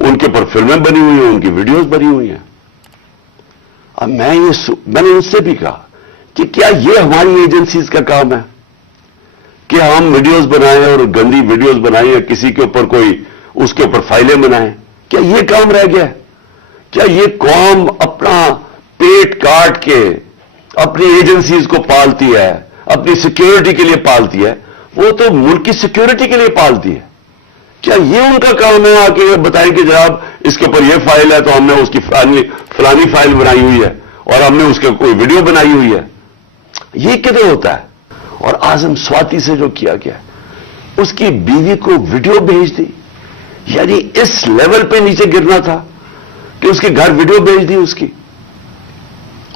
ان کے اوپر فلمیں بنی ہوئی ہیں, ان کی ویڈیوز بنی ہوئی ہیں. اب میں نے ان سے بھی کہا کہ کیا یہ ہماری ایجنسیز کا کام ہے کہ ہم ویڈیوز بنائیں اور گندی ویڈیوز بنائیں یا کسی کے اوپر کوئی اس کے اوپر فائلیں بنائیں؟ کیا یہ کام رہ گیا ہے؟ کیا یہ قوم اپنا پیٹ کاٹ کے اپنی ایجنسیز کو پالتی ہے, اپنی سیکیورٹی کے لیے پالتی ہے؟ وہ تو ملک کی سیکیورٹی کے لیے پالتی ہے. کیا یہ ان کا کام ہے آ کے بتائیں کہ جناب اس کے اوپر یہ فائل ہے تو ہم نے اس کی فلانی فائل بنائی ہوئی ہے اور ہم نے اس کے کوئی ویڈیو بنائی ہوئی ہے؟ یہ کدھر ہوتا ہے؟ اور اعظم سواتی سے جو کیا گیا, اس کی بیوی کو ویڈیو بھیج دی, یعنی اس لیول پہ نیچے گرنا تھا کہ اس کے گھر ویڈیو بھیج دی اس کی,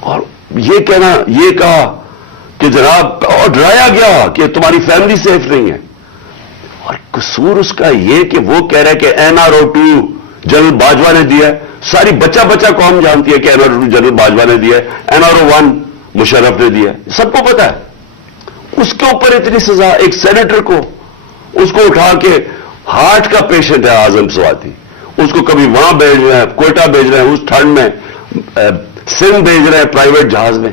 اور یہ کہا کہ جناب, اور ڈرایا گیا کہ تمہاری فیملی سیف نہیں ہے. اور قصور اس کا یہ کہ وہ کہہ رہا ہے کہ NRO2 جنرل باجوہ نے دیا ہے. ساری بچہ قوم جانتی ہے کہ NRO2 جنرل باجوہ نے دیا ہے, NRO1 مشرف نے دیا ہے, سب کو پتا ہے. اس کے اوپر اتنی سزا, ایک سینیٹر کو, اس کو اٹھا کے, ہارٹ کا پیشنٹ ہے اعظم سواتی, اس کو کبھی وہاں بھیج رہے ہیں, کوئٹہ بھیج رہے ہیں, اس ٹھنڈ میں سندھ بھیج رہے ہیں پرائیویٹ جہاز میں.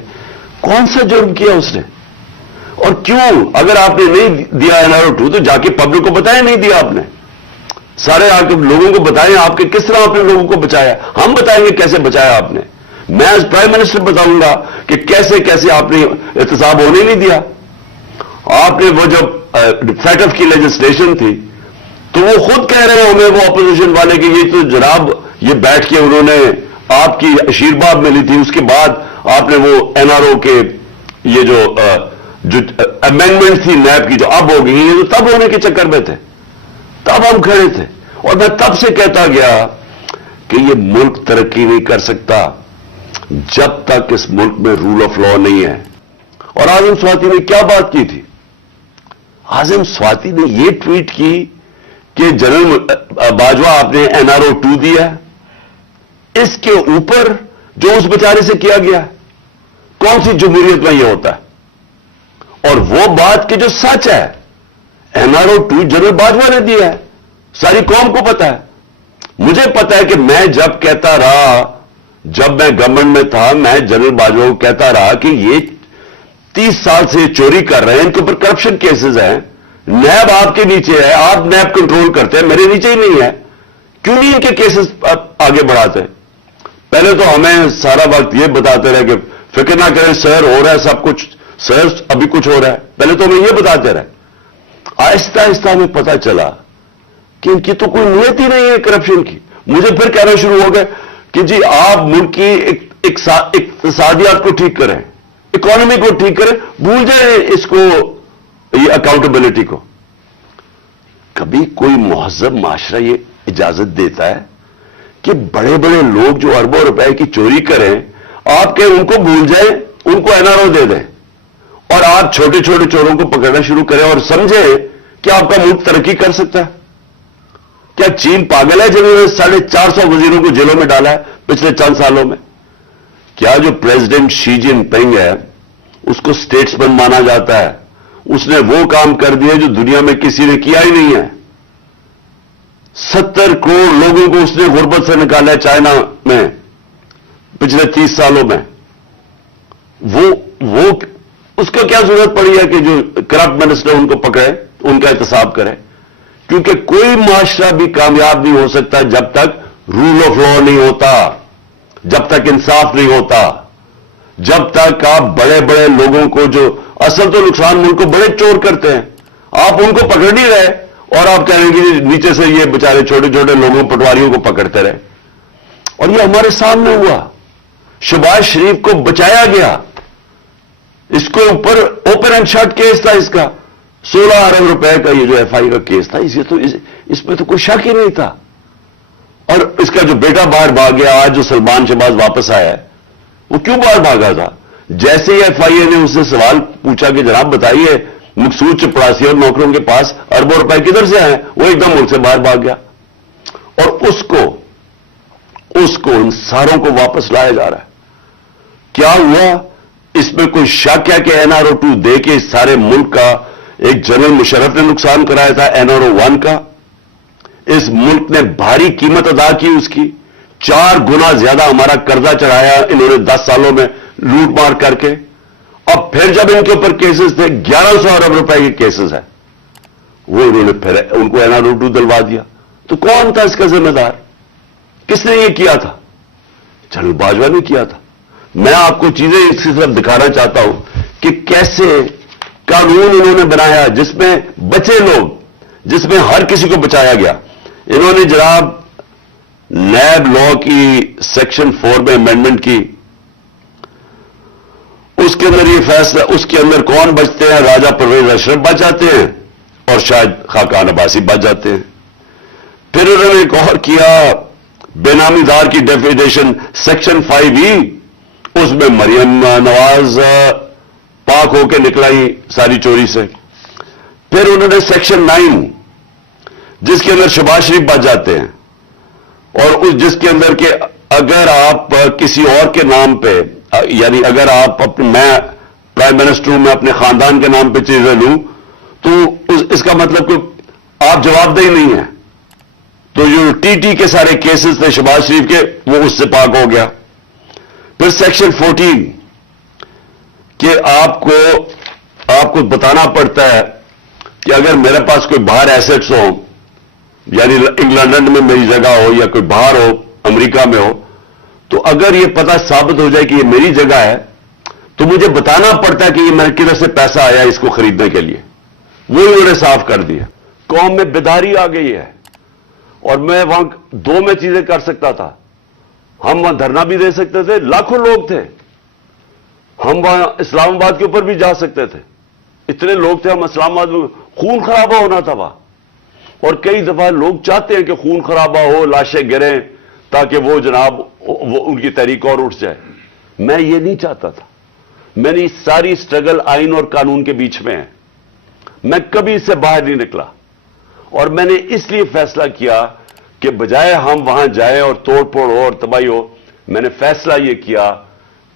کون سا جرم کیا اس نے؟ اور کیوں؟ اگر آپ نے نہیں دیا NRO2 تو جا کے پبلک کو بتائیں نہیں دیا آپ نے. سارے آ کے لوگوں کو بتائیں آپ کے کس طرح آپ نے لوگوں کو بچایا. ہم بتائیں گے کیسے بچایا آپ نے. میں ایز پرائم منسٹر بتاؤں گا کہ کیسے آپ نے احتساب ہونے نہیں دیا. آپ نے وہ جب فیٹ آف کی لیجسلیشن تھی تو وہ خود کہہ رہے ہوں گے وہ اپوزیشن والے کہ یہ تو جناب یہ بیٹھ کے انہوں نے آپ کی آشیرواد ملی تھی, اس کے بعد آپ نے وہ NRO کے یہ جو امینڈمنٹ تھی نیب کی جو اب ہو گئی, یہ تو تب ہونے کے چکر میں تھے, تب ہم کھڑے تھے. اور میں تب سے کہتا گیا کہ یہ ملک ترقی نہیں کر سکتا جب تک اس ملک میں رول آف لا نہیں ہے. اور اعظم سواتی نے کیا بات کی تھی؟ اعظم سواتی نے یہ ٹویٹ کی کہ جنرل باجوہ آپ نے NRO2 دیا, اس کے اوپر جو اس بیچارے سے کیا گیا, کون سی جمہوریت میں یہ ہوتا ہے؟ اور وہ بات کہ جو سچ ہے, NRO2 جنرل باجوہ نے دیا ہے, ساری قوم کو پتا ہے. مجھے پتا ہے کہ میں جب کہتا رہا, جب میں گورنمنٹ میں تھا, میں جنرل باجوہ کو کہتا رہا کہ یہ 30 سال سے چوری کر رہے ہیں, ان کے اوپر کرپشن کیسز ہیں, نیب آپ کے نیچے ہے, آپ نیب کنٹرول کرتے ہیں, میرے نیچے ہی نہیں ہے, کیوں نہیں ان کے کیسز آگے بڑھاتے؟ پہلے تو ہمیں سارا وقت یہ بتاتے رہے کہ فکر نہ کریں سر, ہو رہا ہے سب کچھ, سر ابھی کچھ ہو رہا ہے. پہلے تو ہمیں یہ بتاتے رہے. آہستہ آہستہ ہمیں پتا چلا کہ ان کی تو کوئی نیت ہی نہیں ہے کرپشن کی. مجھے پھر کہنا شروع ہو گئے کہ جی آپ ملک کی اقتصادیات کو ٹھیک کریں, اکانومی کو ٹھیک کریں, بھول جائیں اس کو, یہ اکاؤنٹیبلٹی کو. کبھی کوئی مہذب معاشرہ یہ اجازت دیتا ہے کہ بڑے بڑے لوگ جو اربوں روپے کی چوری کریں, آپ کہ ان کو بھول جائیں, ان کو NRO دے دیں, اور آپ چھوٹے چھوٹے چوروں کو پکڑنا شروع کریں اور سمجھیں کہ آپ کا ملک ترقی کر سکتا ہے؟ کیا چین پاگل ہے جنہوں نے 450 وزیروں کو جیلوں میں ڈالا ہے پچھلے چند سالوں میں؟ کیا جو پریزیڈنٹ شی جن پنگ ہے اس کو اسٹیٹس مین مانا جاتا ہے, اس نے وہ کام کر دیا جو دنیا میں کسی نے کیا ہی نہیں ہے. 70 کروڑ لوگوں کو اس نے غربت سے نکالا ہے چائنا میں پچھلے 30 سالوں میں. وہ اس کو کیا ضرورت پڑی ہے کہ جو کرپٹ منسٹر ان کو پکڑے, ان کا احتساب کرے؟ کیونکہ کوئی معاشرہ بھی کامیاب نہیں ہو سکتا جب تک رول آف لا نہیں ہوتا, جب تک انصاف نہیں ہوتا, جب تک آپ بڑے بڑے لوگوں کو, جو اصل تو نقصان ملک کو بڑے چور کرتے ہیں, آپ ان کو پکڑ نہیں رہے اور آپ کہیں گے نیچے سے یہ بیچارے چھوٹے چھوٹے لوگوں پٹواریوں کو پکڑتے رہے. اور یہ ہمارے سامنے ہوا. شہباز شریف کو بچایا گیا, اس کو اوپر اوپن اینڈ شٹ کیس تھا, اس کا 16 ارب روپے کا یہ جو FI کا کیس تھا, اس میں تو کوئی شک ہی نہیں تھا. اور اس کا جو بیٹا باہر بھاگ گیا, آج جو سلمان شہباز واپس آیا ہے, وہ کیوں باہر بھاگا تھا؟ جیسے ہی FIA نے اس سے سوال پوچھا کہ جناب بتائیے مقصود چپڑاسی اور نوکروں کے پاس اربوں روپے کدھر سے آئے, وہ ایک دم ملک سے باہر بھاگ گیا. اور اس کو ان ساروں کو واپس لایا جا رہا ہے. کیا ہوا؟ اس میں کوئی شک ہے کہ NRO2 دے کے اس سارے ملک کا ایک جنرل مشرف نے نقصان کرایا تھا NRO1 کا, اس ملک نے بھاری قیمت ادا کی اس کی. 4 گنا زیادہ ہمارا قرضہ چڑھایا انہوں نے 10 سالوں میں لوٹ مار کر کے. اب پھر جب ان کے اوپر کیسز تھے 1100 ارب روپے کے کیسز ہیں, وہ انہوں نے پھر ان کو NR2 دلوا دیا. تو کون تھا اس کا ذمہ دار؟ کس نے یہ کیا تھا؟ جنرل باجوہ نے کیا تھا. میں آپ کو چیزیں اس کی طرف دکھانا چاہتا ہوں کہ کیسے قانون انہوں نے بنایا جس میں بچے لوگ, جس میں ہر کسی کو بچایا گیا. انہوں نے جناب نیب لا کی سیکشن 4 میں امینڈمنٹ کی, اس کے اندر یہ فیصلہ, اس کے اندر کون بچتے ہیں؟ راجہ پرویز اشرف بچ جاتے ہیں اور شاید خاقان عباسی بچ جاتے ہیں. پھر انہوں نے ایک اور کیا, بے نامی دار کی ڈیفینیشن سیکشن 5E, اس میں مریم نواز پاک ہو کے نکلائی ساری چوری سے. پھر انہوں نے سیکشن 9 جس کے اندر شہباز شریف بچ جاتے ہیں, اور اس جس کے اندر کہ اگر آپ کسی اور کے نام پہ, یعنی اگر آپ میں پرائم منسٹر ہوں, میں اپنے خاندان کے نام پہ چیزیں لوں تو اس کا مطلب کہ آپ جواب دہی نہیں ہیں. تو جو TT کے سارے کیسز تھے شہباز شریف کے, وہ اس سے پاک ہو گیا. پھر سیکشن 14 کہ آپ کو بتانا پڑتا ہے کہ اگر میرے پاس کوئی باہر ایسٹس ہو, یعنی انگلینڈ میں میری جگہ ہو یا کوئی باہر ہو, امریکہ میں ہو, تو اگر یہ پتہ ثابت ہو جائے کہ یہ میری جگہ ہے تو مجھے بتانا پڑتا ہے کہ یہ میرے کدھر سے پیسہ آیا اس کو خریدنے کے لیے. وہ انہوں نے صاف کر دیا. قوم میں بیداری آ گئی ہے, اور میں وہاں 2 میں چیزیں کر سکتا تھا. ہم وہاں دھرنا بھی دے سکتے تھے, لاکھوں لوگ تھے. ہم وہاں اسلام آباد کے اوپر بھی جا سکتے تھے, اتنے لوگ تھے. ہم اسلام آباد میں خون خرابہ ہونا تھا وہاں, اور کئی دفعہ لوگ چاہتے ہیں کہ خون خرابہ ہو, لاشیں گریں, تاکہ وہ جناب ان کی تحریک اور اٹھ جائے. میں یہ نہیں چاہتا تھا. میں نے ساری سٹرگل آئین اور قانون کے بیچ میں ہے. میں کبھی اس سے باہر نہیں نکلا, اور میں نے اس لیے فیصلہ کیا کہ بجائے ہم وہاں جائیں اور توڑ پھوڑ ہو اور تباہی ہو, میں نے فیصلہ یہ کیا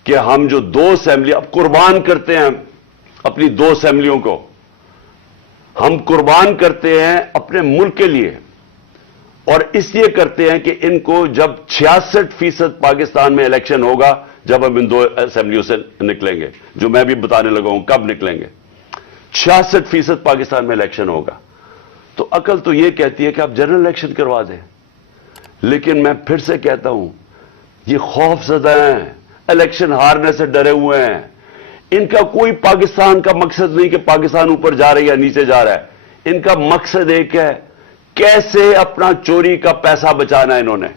کہ ہم جو 2 اسمبلی اب قربان کرتے ہیں اپنی 2 اسمبلیوں کو, ہم قربان کرتے ہیں اپنے ملک کے لیے, اور اس لیے کرتے ہیں کہ ان کو جب 66% پاکستان میں الیکشن ہوگا, جب ہم ان 2 اسمبلیوں سے نکلیں گے, جو میں بھی بتانے لگا ہوں کب نکلیں گے, 66% پاکستان میں الیکشن ہوگا, تو عقل تو یہ کہتی ہے کہ آپ جنرل الیکشن کروا دیں. لیکن میں پھر سے کہتا ہوں, یہ خوف زدہ ہیں, الیکشن ہارنے سے ڈرے ہوئے ہیں. ان کا کوئی پاکستان کا مقصد نہیں کہ پاکستان اوپر جا رہا ہے یا نیچے جا رہا ہے. ان کا مقصد ایک ہے, کیسے اپنا چوری کا پیسہ بچانا ہے انہوں نے,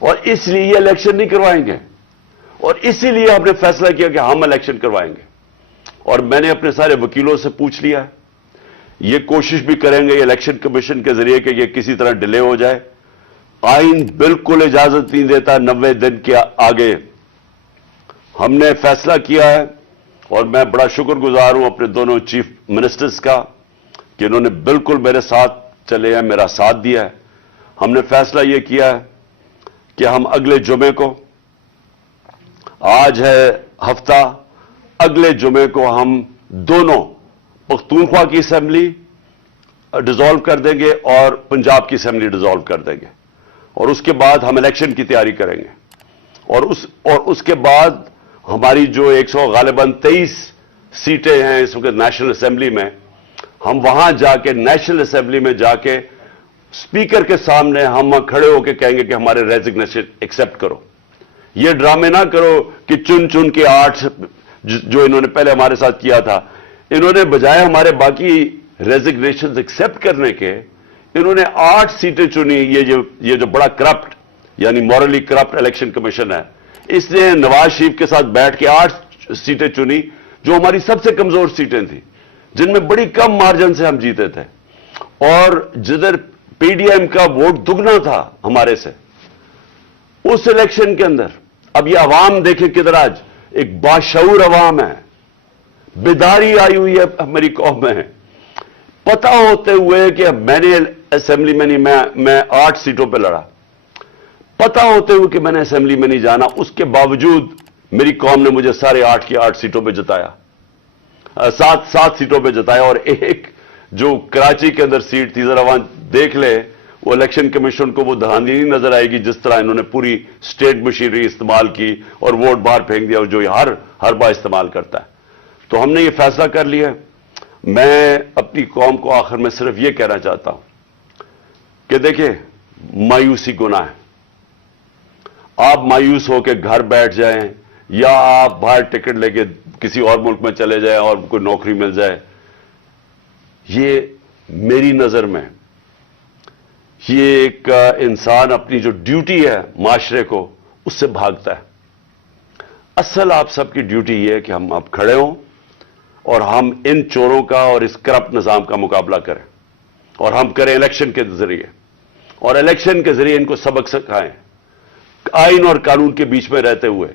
اور اس لیے یہ الیکشن نہیں کروائیں گے. اور اسی لیے ہم نے فیصلہ کیا کہ ہم الیکشن کروائیں گے. اور میں نے اپنے سارے وکیلوں سے پوچھ لیا ہے, یہ کوشش بھی کریں گے الیکشن کمیشن کے ذریعے کہ یہ کسی طرح ڈیلے ہو جائے. آئین بالکل اجازت نہیں دیتا 90 دن کے آگے. ہم نے فیصلہ کیا ہے, اور میں بڑا شکر گزار ہوں اپنے دونوں چیف منسٹرز کا کہ انہوں نے بالکل میرے ساتھ چلے ہیں, میرا ساتھ دیا ہے. ہم نے فیصلہ یہ کیا ہے کہ ہم اگلے جمعے کو, آج ہے ہفتہ, اگلے جمعے کو ہم دونوں پختونخوا کی اسمبلی ڈیزالو کر دیں گے اور پنجاب کی اسمبلی ڈیزالو کر دیں گے, اور اس کے بعد ہم الیکشن کی تیاری کریں گے. اور اس کے بعد ہماری جو 100 غالباً 23 سیٹیں ہیں اس وقت نیشنل اسمبلی میں, ہم وہاں جا کے نیشنل اسمبلی میں جا کے اسپیکر کے سامنے ہم کھڑے ہو کے کہیں گے کہ ہمارے ریزگنیشن ایکسپٹ کرو. یہ ڈرامے نہ کرو کہ چن کے 8 جو انہوں نے پہلے ہمارے ساتھ کیا تھا, انہوں نے بجائے ہمارے باقی ریزگنیشن ایکسپٹ کرنے کے, انہوں نے 8 سیٹیں چنی. یہ جو بڑا کرپٹ یعنی مورلی کرپٹ الیکشن کمیشن ہے, اس نے نواز شریف کے ساتھ بیٹھ کے 8 سیٹیں چنی جو ہماری سب سے کمزور سیٹیں تھیں, جن میں بڑی کم مارجن سے ہم جیتے تھے, اور جدھر PDM کا ووٹ دگنا تھا ہمارے سے اس الیکشن کے اندر. اب یہ عوام دیکھیں کدھر, آج ایک باشعور عوام ہے, بیداری آئی ہوئی ہے ہماری قوم میں. پتہ ہوتے ہوئے کہ میں نے اسمبلی میں نہیں, میں 8 سیٹوں پہ لڑا, پتہ ہوتے ہوئے کہ میں نے اسمبلی میں نہیں جانا, اس کے باوجود میری قوم نے مجھے سارے 8 کی 8 سیٹوں پہ جتایا, 7 سیٹوں پہ جتایا. اور ایک جو کراچی کے اندر سیٹ تھی, ذرا وہاں دیکھ لے وہ الیکشن کمیشن کو وہ دھاندلی نہیں نظر آئے گی جس طرح انہوں نے پوری اسٹیٹ مشینری استعمال کی اور ووٹ باہر پھینک دیا، اور جو ہر بار استعمال کرتا ہے. تو ہم نے یہ فیصلہ کر لیا. میں اپنی قوم کو آخر میں صرف یہ کہنا چاہتا ہوں کہ دیکھیں، مایوسی گناہ ہے. آپ مایوس ہو کے گھر بیٹھ جائیں یا آپ باہر ٹکٹ لے کے کسی اور ملک میں چلے جائیں اور کوئی نوکری مل جائے، یہ میری نظر میں یہ ایک انسان اپنی جو ڈیوٹی ہے معاشرے کو اس سے بھاگتا ہے. اصل آپ سب کی ڈیوٹی یہ ہے کہ ہم اب کھڑے ہوں اور ہم ان چوروں کا اور اس کرپٹ نظام کا مقابلہ کریں، اور ہم کریں الیکشن کے ذریعے، اور الیکشن کے ذریعے ان کو سبق سکھائیں آئین اور قانون کے بیچ میں رہتے ہوئے.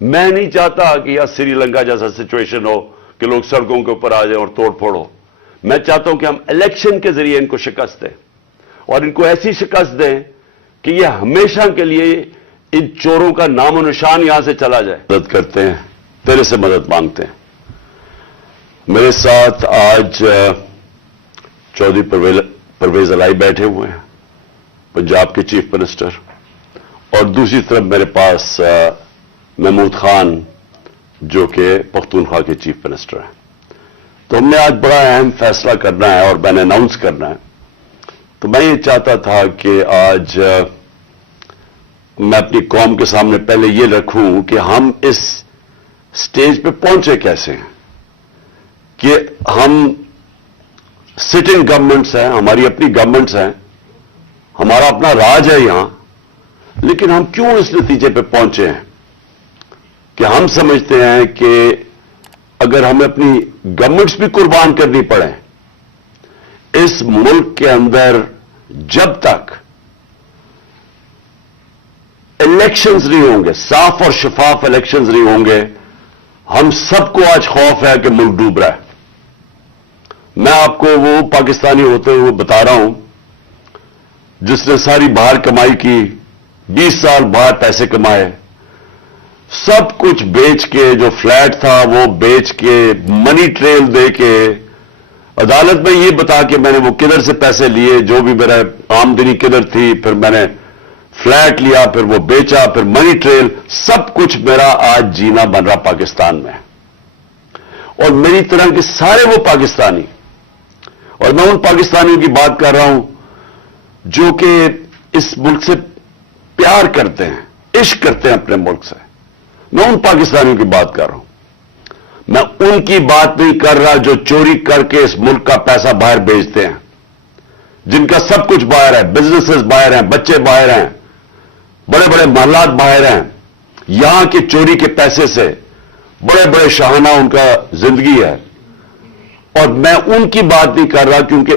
میں نہیں چاہتا کہ یہاں سری لنکا جیسا سچویشن ہو کہ لوگ سڑکوں کے اوپر آ جائیں اور توڑ پھوڑ ہو. میں چاہتا ہوں کہ ہم الیکشن کے ذریعے ان کو شکست دیں، اور ان کو ایسی شکست دیں کہ یہ ہمیشہ کے لیے ان چوروں کا نام و نشان یہاں سے چلا جائے. مدد کرتے ہیں، تیرے سے مدد مانگتے ہیں. میرے ساتھ آج چودھری پرویز الائی بیٹھے ہوئے ہیں، پنجاب کے چیف منسٹر، اور دوسری طرف میرے پاس محمود خان جو کہ پختونخوا کے چیف منسٹر ہیں. تو ہم نے آج بڑا اہم فیصلہ کرنا ہے اور میں نے اناؤنس کرنا ہے. تو میں یہ چاہتا تھا کہ آج میں اپنی قوم کے سامنے پہلے یہ رکھوں کہ ہم اس سٹیج پہ پہنچے کیسے ہیں، کہ ہم سٹنگ گورنمنٹس ہیں، ہماری اپنی گورنمنٹس ہیں، ہمارا اپنا راج ہے یہاں، لیکن ہم کیوں اس نتیجے پہ پہنچے ہیں کہ ہم سمجھتے ہیں کہ اگر ہمیں اپنی گورنمنٹس بھی قربان کرنی پڑے اس ملک کے اندر، جب تک الیکشنز نہیں ہوں گے، صاف اور شفاف الیکشنز نہیں ہوں گے، ہم سب کو آج خوف ہے کہ ملک ڈوب رہا ہے. میں آپ کو وہ پاکستانی ہوتے ہوئے بتا رہا ہوں جس نے ساری باہر کمائی کی، 20 سال باہر پیسے کمائے، سب کچھ بیچ کے، جو فلیٹ تھا وہ بیچ کے، منی ٹریل دے کے، عدالت میں یہ بتا کہ میں نے وہ کدھر سے پیسے لیے، جو بھی میرا آمدنی کدھر تھی، پھر میں نے فلیٹ لیا، پھر وہ بیچا، پھر منی ٹریل، سب کچھ میرا آج جینا بن رہا پاکستان میں. اور میری طرح کے سارے وہ پاکستانی، اور میں ان پاکستانیوں کی بات کر رہا ہوں جو کہ اس ملک سے پیار کرتے ہیں، عشق کرتے ہیں اپنے ملک سے، میں ان پاکستانیوں کی بات کر رہا ہوں. میں ان کی بات نہیں کر رہا جو چوری کر کے اس ملک کا پیسہ باہر بیچتے ہیں، جن کا سب کچھ باہر ہے، بزنسز باہر ہیں، بچے باہر ہیں، بڑے بڑے محلات باہر ہیں، یہاں کے چوری کے پیسے سے بڑے بڑے شاہانہ ان کا زندگی ہے. اور میں ان کی بات نہیں کر رہا کیونکہ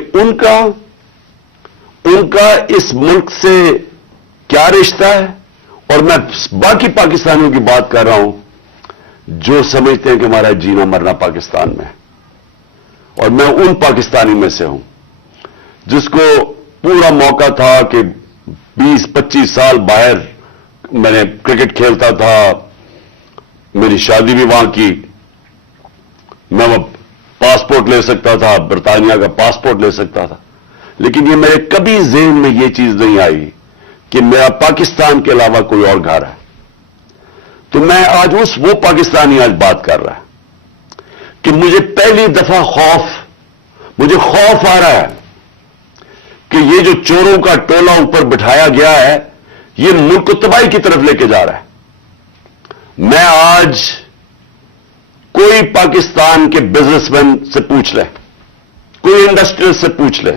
ان کا اس ملک سے کیا رشتہ ہے، اور میں باقی پاکستانیوں کی بات کر رہا ہوں جو سمجھتے ہیں کہ ہمارا جینا مرنا پاکستان میں. اور میں ان پاکستانی میں سے ہوں جس کو پورا موقع تھا کہ 20-25 سال باہر میں نے کرکٹ کھیلتا تھا، میری شادی بھی وہاں کی، میں پاسپورٹ لے سکتا تھا، برطانیہ کا پاسپورٹ لے سکتا تھا، لیکن یہ میرے کبھی ذہن میں یہ چیز نہیں آئی کہ میرا پاکستان کے علاوہ کوئی اور گھر ہے. تو میں آج وہ پاکستانی آج بات کر رہا ہے کہ مجھے پہلی دفعہ مجھے خوف آ رہا ہے کہ یہ جو چوروں کا ٹولہ اوپر بٹھایا گیا ہے یہ ملک کو تباہی کی طرف لے کے جا رہا ہے. میں آج کوئی پاکستان کے بزنس مین سے پوچھ لے، کوئی انڈسٹریل سے پوچھ لے،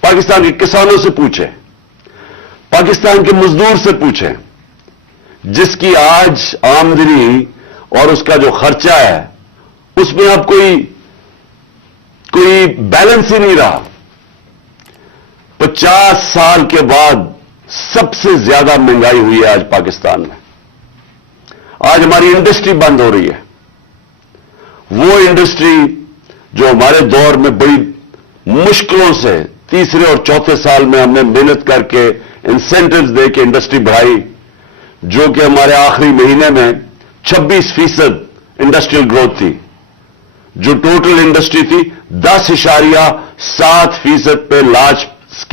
پاکستان کے کسانوں سے پوچھے، پاکستان کے مزدور سے پوچھیں، جس کی آج آمدنی اور اس کا جو خرچہ ہے اس میں اب کوئی بیلنس ہی نہیں رہا. 50 سال کے بعد سب سے زیادہ مہنگائی ہوئی ہے آج پاکستان میں. آج ہماری انڈسٹری بند ہو رہی ہے، وہ انڈسٹری جو ہمارے دور میں بڑی مشکلوں سے تیسرے اور چوتھے سال میں ہم نے محنت کر کے انسینٹیوز دے کے انڈسٹری بڑھائی، جو کہ ہمارے آخری مہینے میں 26% انڈسٹریل گروتھ تھی، جو ٹوٹل انڈسٹری تھی 10.7% پہ لارج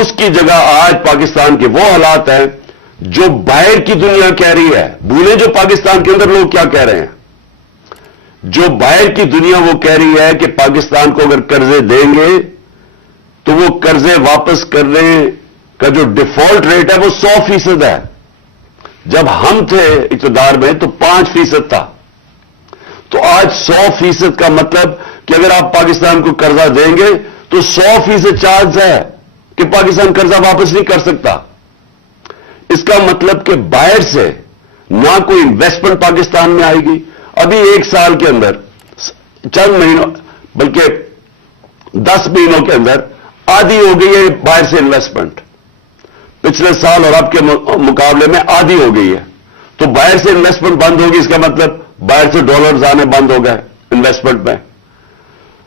اس کی جگہ آج پاکستان کے وہ حالات ہیں جو باہر کی دنیا کہہ رہی ہے. بھولیں جو پاکستان کے اندر لوگ کیا کہہ رہے ہیں. جو باہر کی دنیا وہ کہہ رہی ہے کہ پاکستان کو اگر قرضے دیں گے تو وہ قرضے واپس کرنے کا جو ڈیفالٹ ریٹ ہے وہ 100% ہے. جب ہم تھے اقتدار میں تو 5% تھا. تو آج 100% کا مطلب کہ اگر آپ پاکستان کو قرضہ دیں گے تو 100% چانس ہے کہ پاکستان قرضہ واپس نہیں کر سکتا. اس کا مطلب کہ باہر سے نہ کوئی انویسٹمنٹ پاکستان میں آئے گی. ابھی 1 سال کے اندر چند مہینوں بلکہ 10 مہینوں کے اندر آدھی ہو گئی ہے باہر سے انویسٹمنٹ. پچھلے سال اور اب کے مقابلے میں آدھی ہو گئی ہے. تو باہر سے انویسٹمنٹ بند ہوگی, اس کا مطلب باہر سے ڈالرز آنے بند ہو گئے انویسٹمنٹ میں.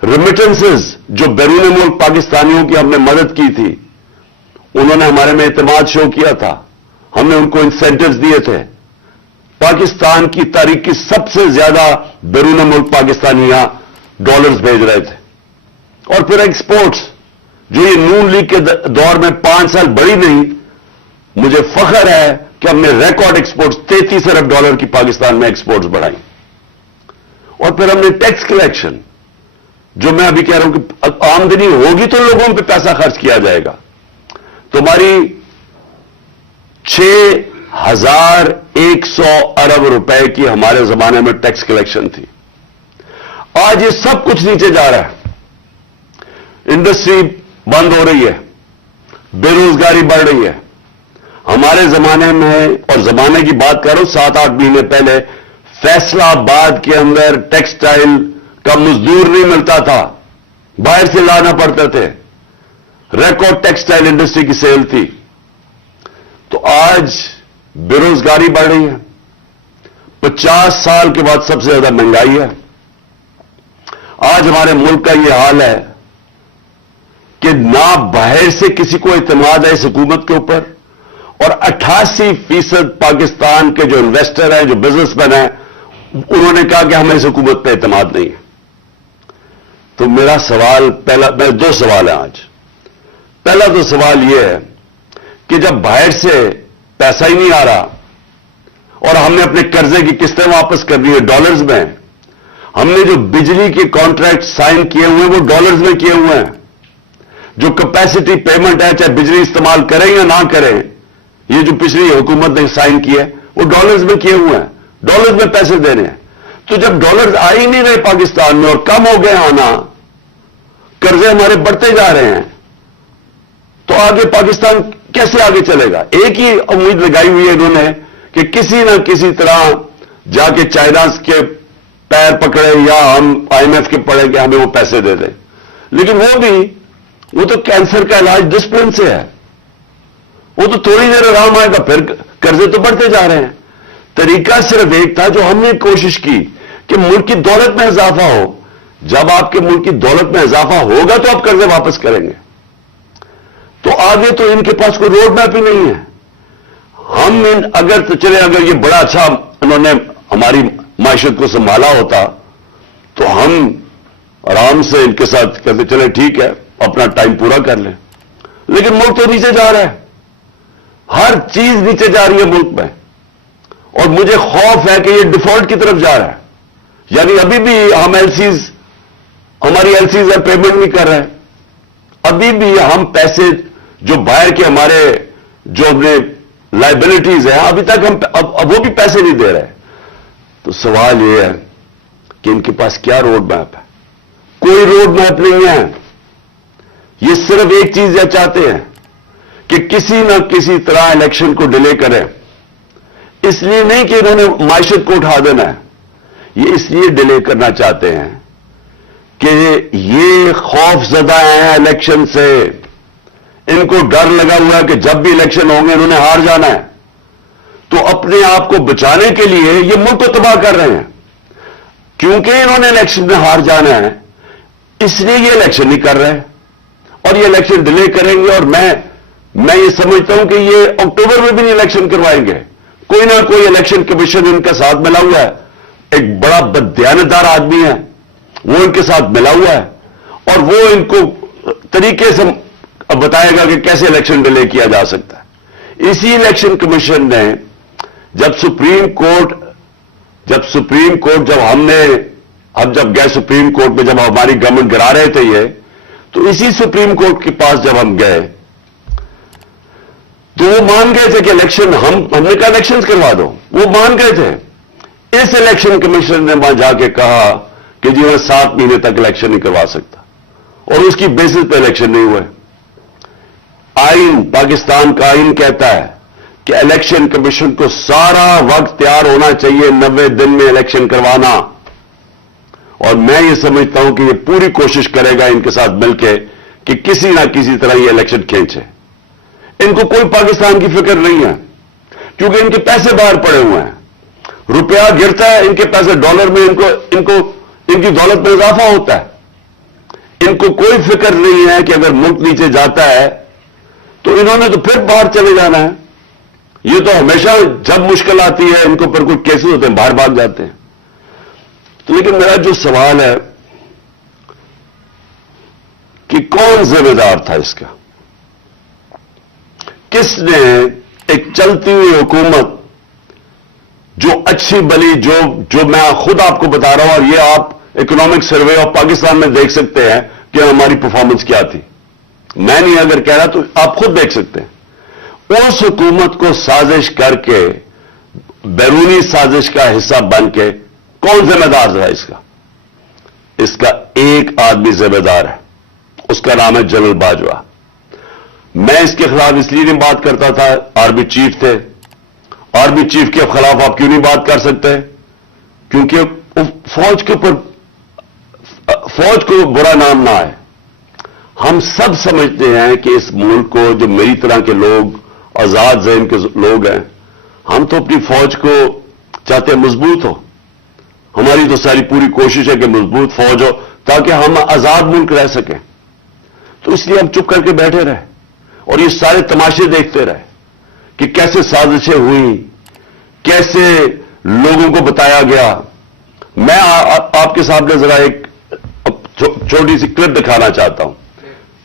ریمیٹنسز جو بیرون ملک پاکستانیوں کی ہم نے مدد کی تھی, انہوں نے ہمارے میں اعتماد شو کیا تھا, ہم نے ان کو انسینٹوز دیے تھے. پاکستان کی تاریخ کی سب سے زیادہ بیرون ملک پاکستانی یہاں ڈالرز بھیج رہے تھے. اور پھر ایکسپورٹس جو یہ نون لیگ کے دور میں 5 سال بڑھی نہیں, مجھے فخر ہے کہ ہم نے ریکارڈ ایکسپورٹس 33 ارب ڈالر کی پاکستان میں ایکسپورٹس بڑھائی. اور پھر ہم نے ٹیکس کلیکشن, جو میں ابھی کہہ رہا ہوں کہ آمدنی ہوگی تو لوگوں پہ پیسہ خرچ کیا جائے گا. تو ہماری 6,100 ارب روپے کی ہمارے زمانے میں ٹیکس کلیکشن تھی. آج یہ سب کچھ نیچے جا رہا ہے. انڈسٹری بند ہو رہی ہے, بے روزگاری بڑھ رہی ہے. ہمارے زمانے میں, اور زمانے کی بات کر رہا ہوں 7-8 مہینے پہلے, فیصلہ آباد کے اندر ٹیکسٹائل کا مزدور نہیں ملتا تھا, باہر سے لانا پڑتے تھے. ریکارڈ ٹیکسٹائل انڈسٹری کی سیل تھی. تو آج بے روزگاری بڑھ رہی ہے. 50 سال کے بعد سب سے زیادہ مہنگائی ہے. آج ہمارے ملک کا یہ حال ہے کہ نہ باہر سے کسی کو اعتماد ہے اس حکومت کے اوپر, اور 88% پاکستان کے جو انویسٹر ہیں, جو بزنس مین ہیں, انہوں نے کہا کہ ہمیں اس حکومت پہ اعتماد نہیں ہے. تو میرا سوال میرے 2 سوال ہیں آج. پہلا تو سوال یہ ہے کہ جب باہر سے پیسہ ہی نہیں آ رہا اور ہم نے اپنے قرضے کی قسطیں واپس کر دی ہے ڈالرز میں, ہم نے جو بجلی کے کانٹریکٹ سائن کیے ہوئے ہیں وہ ڈالرز میں کیے ہوئے ہیں. جو کیپیسٹی پیمنٹ ہے, چاہے بجلی استعمال کریں یا نہ کریں, یہ جو پچھلی حکومت نے سائن کیا ہے وہ ڈالرز میں کیے ہوئے ہیں, ڈالرز میں پیسے دے رہے ہیں. تو جب ڈالرز آ ہی نہیں رہے پاکستان میں اور کم ہو گئے آنا, قرضے ہمارے بڑھتے جا رہے ہیں, تو آگے پاکستان کیسے آگے چلے گا؟ ایک ہی امید لگائی ہوئی ہے انہوں نے کہ کسی نہ کسی طرح جا کے چائنا کے پیر پکڑے یا ہم IMF کے پڑے کہ ہمیں وہ پیسے دے دیں. لیکن وہ تو کینسر کا علاج ڈسپلن سے ہے. وہ تو تھوڑی دیر آرام آئے گا, پھر قرضے تو بڑھتے جا رہے ہیں. طریقہ صرف ایک تھا جو ہم نے کوشش کی کہ ملک کی دولت میں اضافہ ہو. جب آپ کے ملک کی دولت میں اضافہ ہوگا تو آپ قرضے واپس کریں گے. تو آگے تو ان کے پاس کوئی روڈ میپ ہی نہیں ہے. ہم اگر یہ بڑا اچھا انہوں نے ہماری معیشت کو سنبھالا ہوتا تو ہم آرام سے ان کے ساتھ کہتے چلے ٹھیک ہے اپنا ٹائم پورا کر لیں. لیکن ملک تو نیچے جا رہا ہے, ہر چیز نیچے جا رہی ہے ملک میں, اور مجھے خوف ہے کہ یہ ڈیفالٹ کی طرف جا رہا ہے. یعنی ابھی بھی ہم ہماری ایلسیز پیمنٹ نہیں کر رہے ہیں. ابھی بھی ہم پیسے جو باہر کے ہمارے جو اپنے لائبلٹیز ہیں ابھی تک ہم اب وہ بھی پیسے نہیں دے رہے. تو سوال یہ ہے کہ ان کے پاس کیا روڈ میپ ہے؟ کوئی روڈ میپ نہیں ہے. یہ صرف ایک چیز یہ چاہتے ہیں کہ کسی نہ کسی طرح الیکشن کو ڈیلے کریں. اس لیے نہیں کہ انہوں نے معیشت کو اٹھا دینا ہے, یہ اس لیے ڈیلے کرنا چاہتے ہیں کہ یہ خوف زدہ ہیں الیکشن سے. ان کو ڈر لگا ہوا ہے کہ جب بھی الیکشن ہوں گے انہوں نے ہار جانا ہے. تو اپنے آپ کو بچانے کے لیے یہ ملک کو تباہ کر رہے ہیں. کیونکہ انہوں نے الیکشن میں ہار جانا ہے اس لیے یہ الیکشن نہیں کر رہے, اور یہ الیکشن ڈیلے کریں گے. اور میں یہ سمجھتا ہوں کہ یہ اکتوبر میں بھی نہیں الیکشن کروائیں گے. کوئی نہ کوئی الیکشن کمیشن ان کا ساتھ ملا ہوا ہے, ایک بڑا بددیانتدار آدمی ہے وہ ان کے ساتھ ملا ہوا ہے, اور وہ ان کو طریقے سے اب بتائے گا کہ کیسے الیکشن ڈیلے کیا جا سکتا ہے. اسی الیکشن کمیشن نے جب سپریم کورٹ جب گئے سپریم کورٹ میں، جب ہماری گورنمنٹ گرا رہے تھے یہ، تو اسی سپریم کورٹ کے پاس جب ہم گئے تو وہ مان گئے تھے کہ الیکشن ہم نے کہا الیکشن کروا دو، وہ مان گئے تھے. اس الیکشن کمیشن نے وہاں جا کے کہا کہ جی میں 7 مہینے تک الیکشن نہیں کروا سکتا، اور اس کی بیسس پہ الیکشن نہیں ہوئے. آئین، پاکستان کا آئین کہتا ہے کہ الیکشن کمیشن کو سارا وقت تیار ہونا چاہیے 90 دن میں الیکشن کروانا، اور میں یہ سمجھتا ہوں کہ یہ پوری کوشش کرے گا ان کے ساتھ مل کے کہ کسی نہ کسی طرح یہ الیکشن کھینچے. ان کو کوئی پاکستان کی فکر نہیں ہے، کیونکہ ان کے پیسے باہر پڑے ہوئے ہیں. روپیہ گرتا ہے، ان کے پیسے ڈالر میں، ان کی دولت میں اضافہ ہوتا ہے. ان کو کوئی فکر نہیں ہے کہ اگر ملک نیچے جاتا ہے تو انہوں نے تو پھر باہر چلے جانا ہے. یہ تو ہمیشہ جب مشکل آتی ہے ان کو پر کوئی کیسز ہوتے ہیں باہر بھاگ جاتے ہیں. تو لیکن میرا جو سوال ہے کہ کون ذمہ دار تھا اس کا؟ کس نے ایک چلتی ہوئی حکومت جو اچھی بلی جو میں خود آپ کو بتا رہا ہوں، اور یہ آپ اکنامک سروے آف پاکستان میں دیکھ سکتے ہیں کہ ہماری پرفارمنس کیا تھی. میں نہیں اگر کہہ رہا تو آپ خود دیکھ سکتے ہیں. اس حکومت کو سازش کر کے، بیرونی سازش کا حصہ بن کے، کون ذمہ دار ہے اس کا؟ اس کا ایک آدمی ذمہ دار ہے، اس کا نام ہے جنرل باجوہ. میں اس کے خلاف اس لیے نہیں بات کرتا تھا، آرمی چیف تھے. آرمی چیف کے خلاف آپ کیوں نہیں بات کر سکتے؟ کیونکہ فوج کو برا نام نہ آئے. ہم سب سمجھتے ہیں کہ اس ملک کو، جو میری طرح کے لوگ، آزاد ذہن کے لوگ ہیں، ہم تو اپنی فوج کو چاہتے ہیں مضبوط ہو. ہماری تو ساری پوری کوشش ہے کہ مضبوط فوج ہو تاکہ ہم آزاد ملک رہ سکیں. تو اس لیے ہم چپ کر کے بیٹھے رہے اور یہ سارے تماشے دیکھتے رہے کہ کیسے سازشیں ہوئی، کیسے لوگوں کو بتایا گیا. میں آپ کے سامنے ذرا ایک چھوٹی سی کلپ دکھانا چاہتا ہوں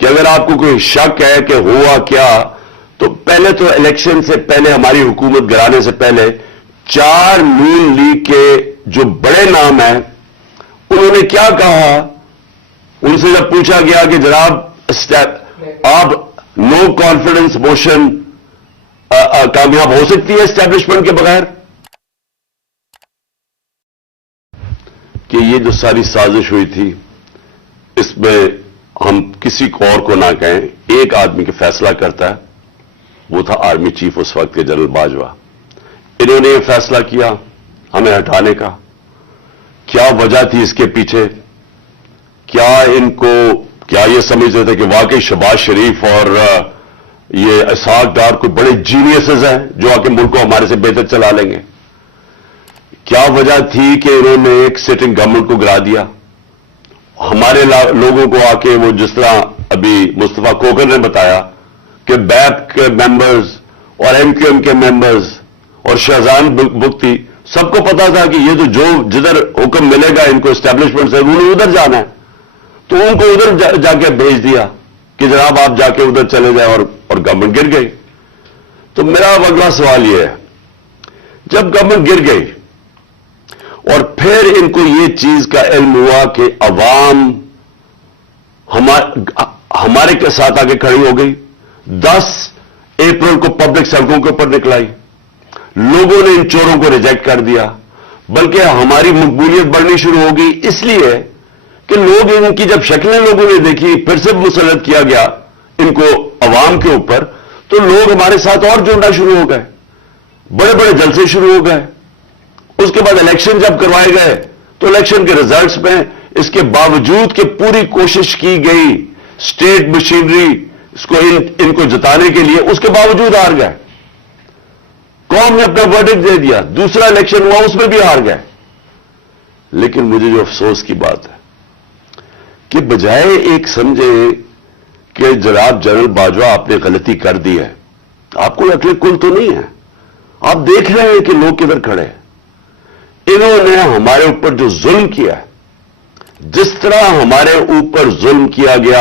کہ اگر آپ کو کوئی شک ہے کہ ہوا کیا، تو پہلے تو الیکشن سے پہلے، ہماری حکومت گرانے سے پہلے، 4 نون لیگ کے جو بڑے نام ہیں انہوں نے کیا کہا. ان سے جب پوچھا گیا کہ جناب آپ نو کانفیڈنس موشن کامیاب ہو سکتی ہے اسٹیبلشمنٹ کے بغیر، کہ یہ جو ساری سازش ہوئی تھی اس میں ہم کسی کو اور کو نہ کہیں، ایک آدمی کے فیصلہ کرتا ہے، وہ تھا آرمی چیف اس وقت کے جنرل باجوہ. انہوں نے یہ فیصلہ کیا ہمیں ہٹانے کا. کیا وجہ تھی اس کے پیچھے؟ کیا یہ سمجھتے تھے کہ واقعی شہباز شریف اور یہ اسحاق ڈار کوئی بڑے جینیسز ہیں جو آ کے ملک کو ہمارے سے بہتر چلا لیں گے؟ کیا وجہ تھی کہ انہوں نے ایک سٹنگ گورنمنٹ کو گرا دیا؟ ہمارے لوگوں کو آ کے، وہ جس طرح ابھی مصطفیٰ کوکر نے بتایا کہ بیپ کے ممبرز اور ایم کیو ایم کے ممبرز اور شہزان بگٹی، سب کو پتا تھا کہ یہ تو جدھر حکم ملے گا ان کو اسٹیبلشمنٹ سے، انہوں نے ادھر جانا ہے، تو ان کو ادھر جا کے بھیج دیا کہ جناب آپ جا کے ادھر چلے جائیں، اور گورنمنٹ گر گئی. تو میرا اگلا سوال یہ ہے، جب گورنمنٹ گر گئی اور پھر ان کو یہ چیز کا علم ہوا کہ عوام ہمارے کے ساتھ آگے کھڑی ہو گئی، 10 اپریل کو پبلک سڑکوں کے اوپر نکلائی، لوگوں نے ان چوروں کو ریجیکٹ کر دیا، بلکہ ہماری مقبولیت بڑھنی شروع ہو گئی اس لیے کہ لوگ ان کی جب شکلیں لوگوں نے دیکھی، پھر سے مسلط کیا گیا ان کو عوام کے اوپر، تو لوگ ہمارے ساتھ اور جڑنا شروع ہو گئے، بڑے بڑے جلسے شروع ہو گئے. اس کے بعد الیکشن جب کروائے گئے تو الیکشن کے ریزلٹس میں اس کے باوجود کہ پوری کوشش کی گئی اسٹیٹ مشینری اس کو ان کو جتانے کے لیے، اس کے باوجود ہار گئے. قوم نے اپنا ورڈکٹ دے دیا، دوسرا الیکشن ہوا اس میں بھی ہار گئے. لیکن مجھے جو افسوس کی بات ہے کہ بجائے ایک سمجھے کہ جناب جنرل باجوہ آپ نے غلطی کر دی ہے، آپ کو عقل کل تو نہیں ہے، آپ دیکھ رہے ہیں کہ لوگ کدھر کھڑے ہیں. انہوں نے ہمارے اوپر جو ظلم کیا ہے، جس طرح ہمارے اوپر ظلم کیا گیا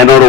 NRO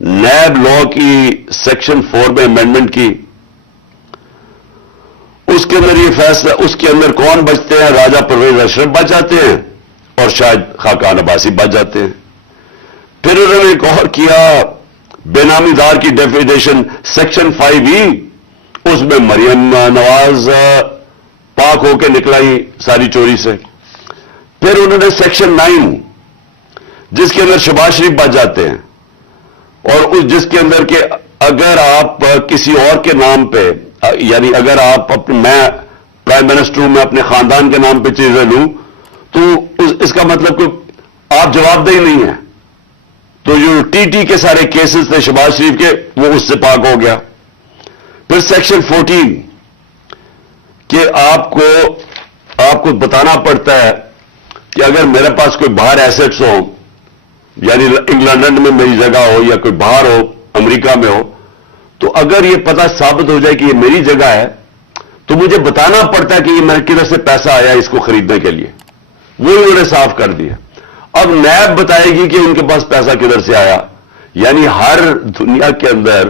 نیب لا کی سیکشن 4 میں امینڈمنٹ کی، اس کے اندر یہ فیصلہ، اس کے اندر کون بچتے ہیں؟ راجہ پرویز اشرف بچ جاتے ہیں اور شاید خاقان عباسی بچ جاتے ہیں۔ پھر انہوں نے ایک اور کیا، بے نامی دار کی ڈیفینیشن سیکشن 5E، اس میں مریم نواز پاک ہو کے نکلائی ساری چوری سے۔ پھر انہوں نے سیکشن 9 جس کے اندر شہباز شریف بچ جاتے ہیں، اور جس کے اندر کہ اگر آپ کسی اور کے نام پہ، یعنی اگر آپ میں پرائم منسٹر ہوں، میں اپنے خاندان کے نام پہ چیزیں لوں تو اس کا مطلب کہ آپ جواب دہی نہیں ہیں۔ تو جو ٹی کے سارے کیسز تھے شہباز شریف کے، وہ اس سے پاک ہو گیا۔ پھر سیکشن 14 کہ آپ کو بتانا پڑتا ہے کہ اگر میرے پاس کوئی باہر ایسٹس ہوں، یعنی انگلینڈ میں میری جگہ ہو یا کوئی باہر ہو، امریکہ میں ہو، تو اگر یہ پتہ ثابت ہو جائے کہ یہ میری جگہ ہے تو مجھے بتانا پڑتا ہے کہ یہ میرے کدھر سے پیسہ آیا اس کو خریدنے کے لیے۔ وہ انہوں نے صاف کر دیا۔ اب نیب بتائے گی کہ ان کے پاس پیسہ کدھر سے آیا۔ یعنی ہر دنیا کے اندر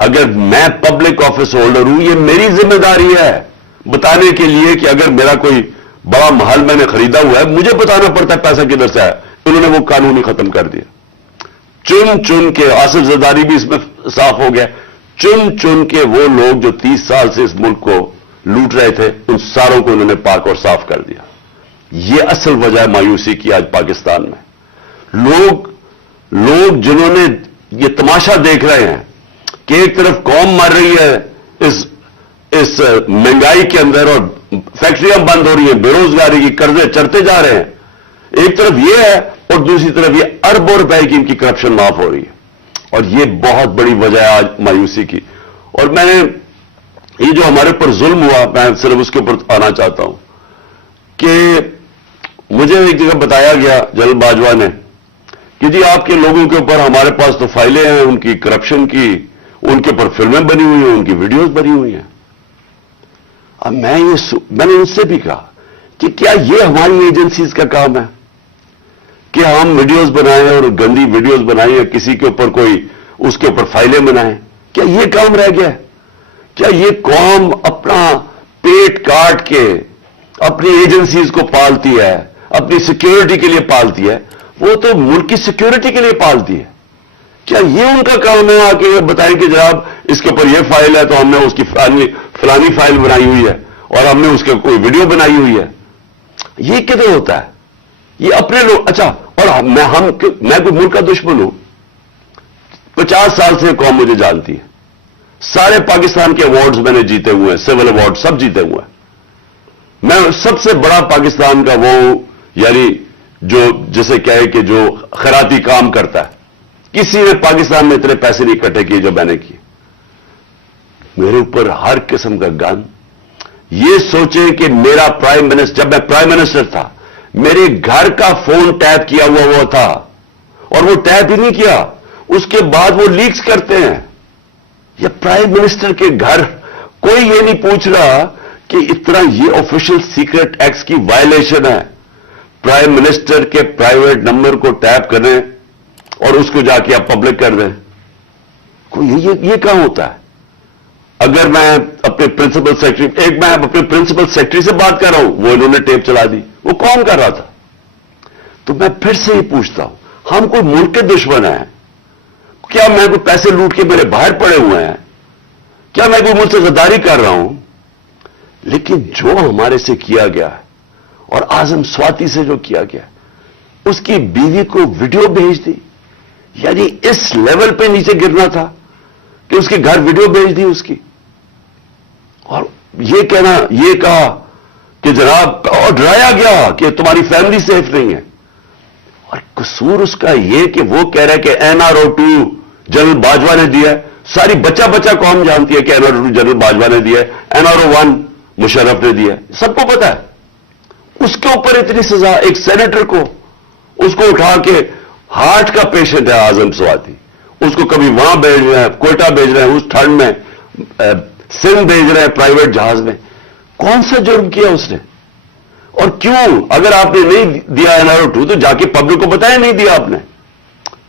اگر میں پبلک آفس ہولڈر ہوں، یہ میری ذمہ داری ہے بتانے کے لیے کہ اگر میرا کوئی بڑا محل میں نے خریدا ہوا ہے، مجھے بتانا پڑتا ہے پیسہ کدھر سے آیا۔ انہوں نے وہ قانون ہی ختم کر دیا۔ چن کے آصف زرداری بھی اس میں صاف ہو گیا، چن کے وہ لوگ جو 30 سال سے اس ملک کو لوٹ رہے تھے، ان ساروں کو انہوں نے پاک اور صاف کر دیا۔ یہ اصل وجہ ہے مایوسی کی آج پاکستان میں۔ لوگ جنہوں نے یہ تماشا دیکھ رہے ہیں کہ ایک طرف قوم مر رہی ہے اس مہنگائی کے اندر اور فیکٹریاں بند ہو رہی ہیں، بے روزگاری کی قرضے چڑھتے جا رہے ہیں، ایک طرف یہ ہے اور دوسری طرف یہ اربوں روپے کی ان کی کرپشن معاف ہو رہی ہے، اور یہ بہت بڑی وجہ ہے آج مایوسی کی۔ اور میں نے یہ جو ہمارے اوپر ظلم ہوا، میں صرف اس کے اوپر آنا چاہتا ہوں کہ مجھے ایک جگہ بتایا گیا جنرل باجوہ نے کہ جی آپ کے لوگوں کے اوپر ہمارے پاس تو فائلیں ہیں ان کی کرپشن کی، ان کے اوپر فلمیں بنی ہوئی ہیں، ان کی ویڈیوز بنی ہوئی ہیں۔ اب میں نے ان سے بھی کہا کہ کیا یہ ہماری ایجنسیز کا کام ہے کہ ہم ویڈیوز بنائیں اور گندی ویڈیوز بنائیں یا کسی کے اوپر کوئی اس کے اوپر فائلیں بنائیں؟ کیا یہ کام رہ گیا ہے؟ کیا یہ قوم اپنا پیٹ کاٹ کے اپنی ایجنسیز کو پالتی ہے، اپنی سیکیورٹی کے لیے پالتی ہے؟ وہ تو ملک کی سیکیورٹی کے لیے پالتی ہے۔ کیا یہ ان کا کام ہے آ کے بتائیں کہ جناب اس کے اوپر یہ فائل ہے تو ہم نے اس کی فلانی فائل بنائی ہوئی ہے اور ہم نے اس کے کوئی ویڈیو بنائی ہوئی ہے؟ یہ کدھر ہوتا ہے؟ یہ اپنے لوگ۔ اچھا، اور میں کوئی ملک کا دشمن ہوں؟ 50 سال سے قوم مجھے جانتی ہے، سارے پاکستان کے ایوارڈز میں نے جیتے ہوئے ہیں، سول ایوارڈ سب جیتے ہوئے ہیں۔ میں سب سے بڑا پاکستان کا وہ یعنی جو جسے کہے کہ جو خیراتی کام کرتا ہے، کسی نے پاکستان میں اتنے پیسے نہیں اکٹھے کیے جو میں نے کیے۔ میرے اوپر ہر قسم کا گن۔ یہ سوچیں کہ میرا پرائم منسٹر، جب میں پرائم منسٹر تھا، میرے گھر کا فون ٹیپ کیا ہوا تھا، اور وہ ٹیپ ہی نہیں کیا، اس کے بعد وہ لیکس کرتے ہیں۔ یہ پرائم منسٹر کے گھر، کوئی یہ نہیں پوچھ رہا کہ اتنا یہ آفیشل سیکرٹ ایکٹ کی وائلیشن ہے۔ پرائم منسٹر کے پرائیویٹ نمبر کو ٹیپ کریں اور اس کو جا کے آپ پبلک کر دیں۔ یہ کہاں ہوتا ہے؟ اگر میں اپنے پرنسپل سیکرٹری، میں اپنے پرنسپل سیکرٹری سے بات کر رہا ہوں، وہ انہوں نے ٹیپ چلا دی، وہ کون کر رہا تھا؟ تو میں پھر سے یہ پوچھتا ہوں، ہم کوئی ملک کے دشمن ہیں؟ کیا میں کوئی پیسے لوٹ کے میرے باہر پڑے ہوئے ہیں؟ کیا میں کوئی ملک سے غداری کر رہا ہوں؟ لیکن جو ہمارے سے کیا گیا ہے، اور اعظم سواتی سے جو کیا گیا، اس کی بیوی کو ویڈیو بھیج دی، یعنی اس لیول پہ نیچے گرنا تھا کہ اس کے گھر ویڈیو بھیج دی اس کی، اور یہ کہا کہ جناب، اور ڈرایا گیا کہ تمہاری فیملی سیف نہیں ہے۔ اور قصور اس کا یہ کہ وہ کہہ رہا ہے کہ NRO2 جنرل باجوہ نے دیا ہے۔ ساری بچہ قوم جانتی ہے کہ NRO2 جنرل باجوہ نے دیا ہے، NRO1 مشرف نے دیا ہے، سب کو پتا ہے۔ اس کے اوپر اتنی سزا، ایک سینیٹر کو، اس کو اٹھا کے، ہارٹ کا پیشنٹ ہے اعظم سواتی، اس کو کبھی وہاں بھیج رہے ہیں، کوئٹہ بھیج رہے ہیں، اس ٹھنڈ میں سندھ بھیج رہے ہیں پرائیویٹ جہاز میں۔ کون سا جرم کیا اس نے؟ اور کیوں؟ اگر آپ نے نہیں دیا NRO2 تو جا کے پبلک کو بتایا نہیں دیا آپ نے۔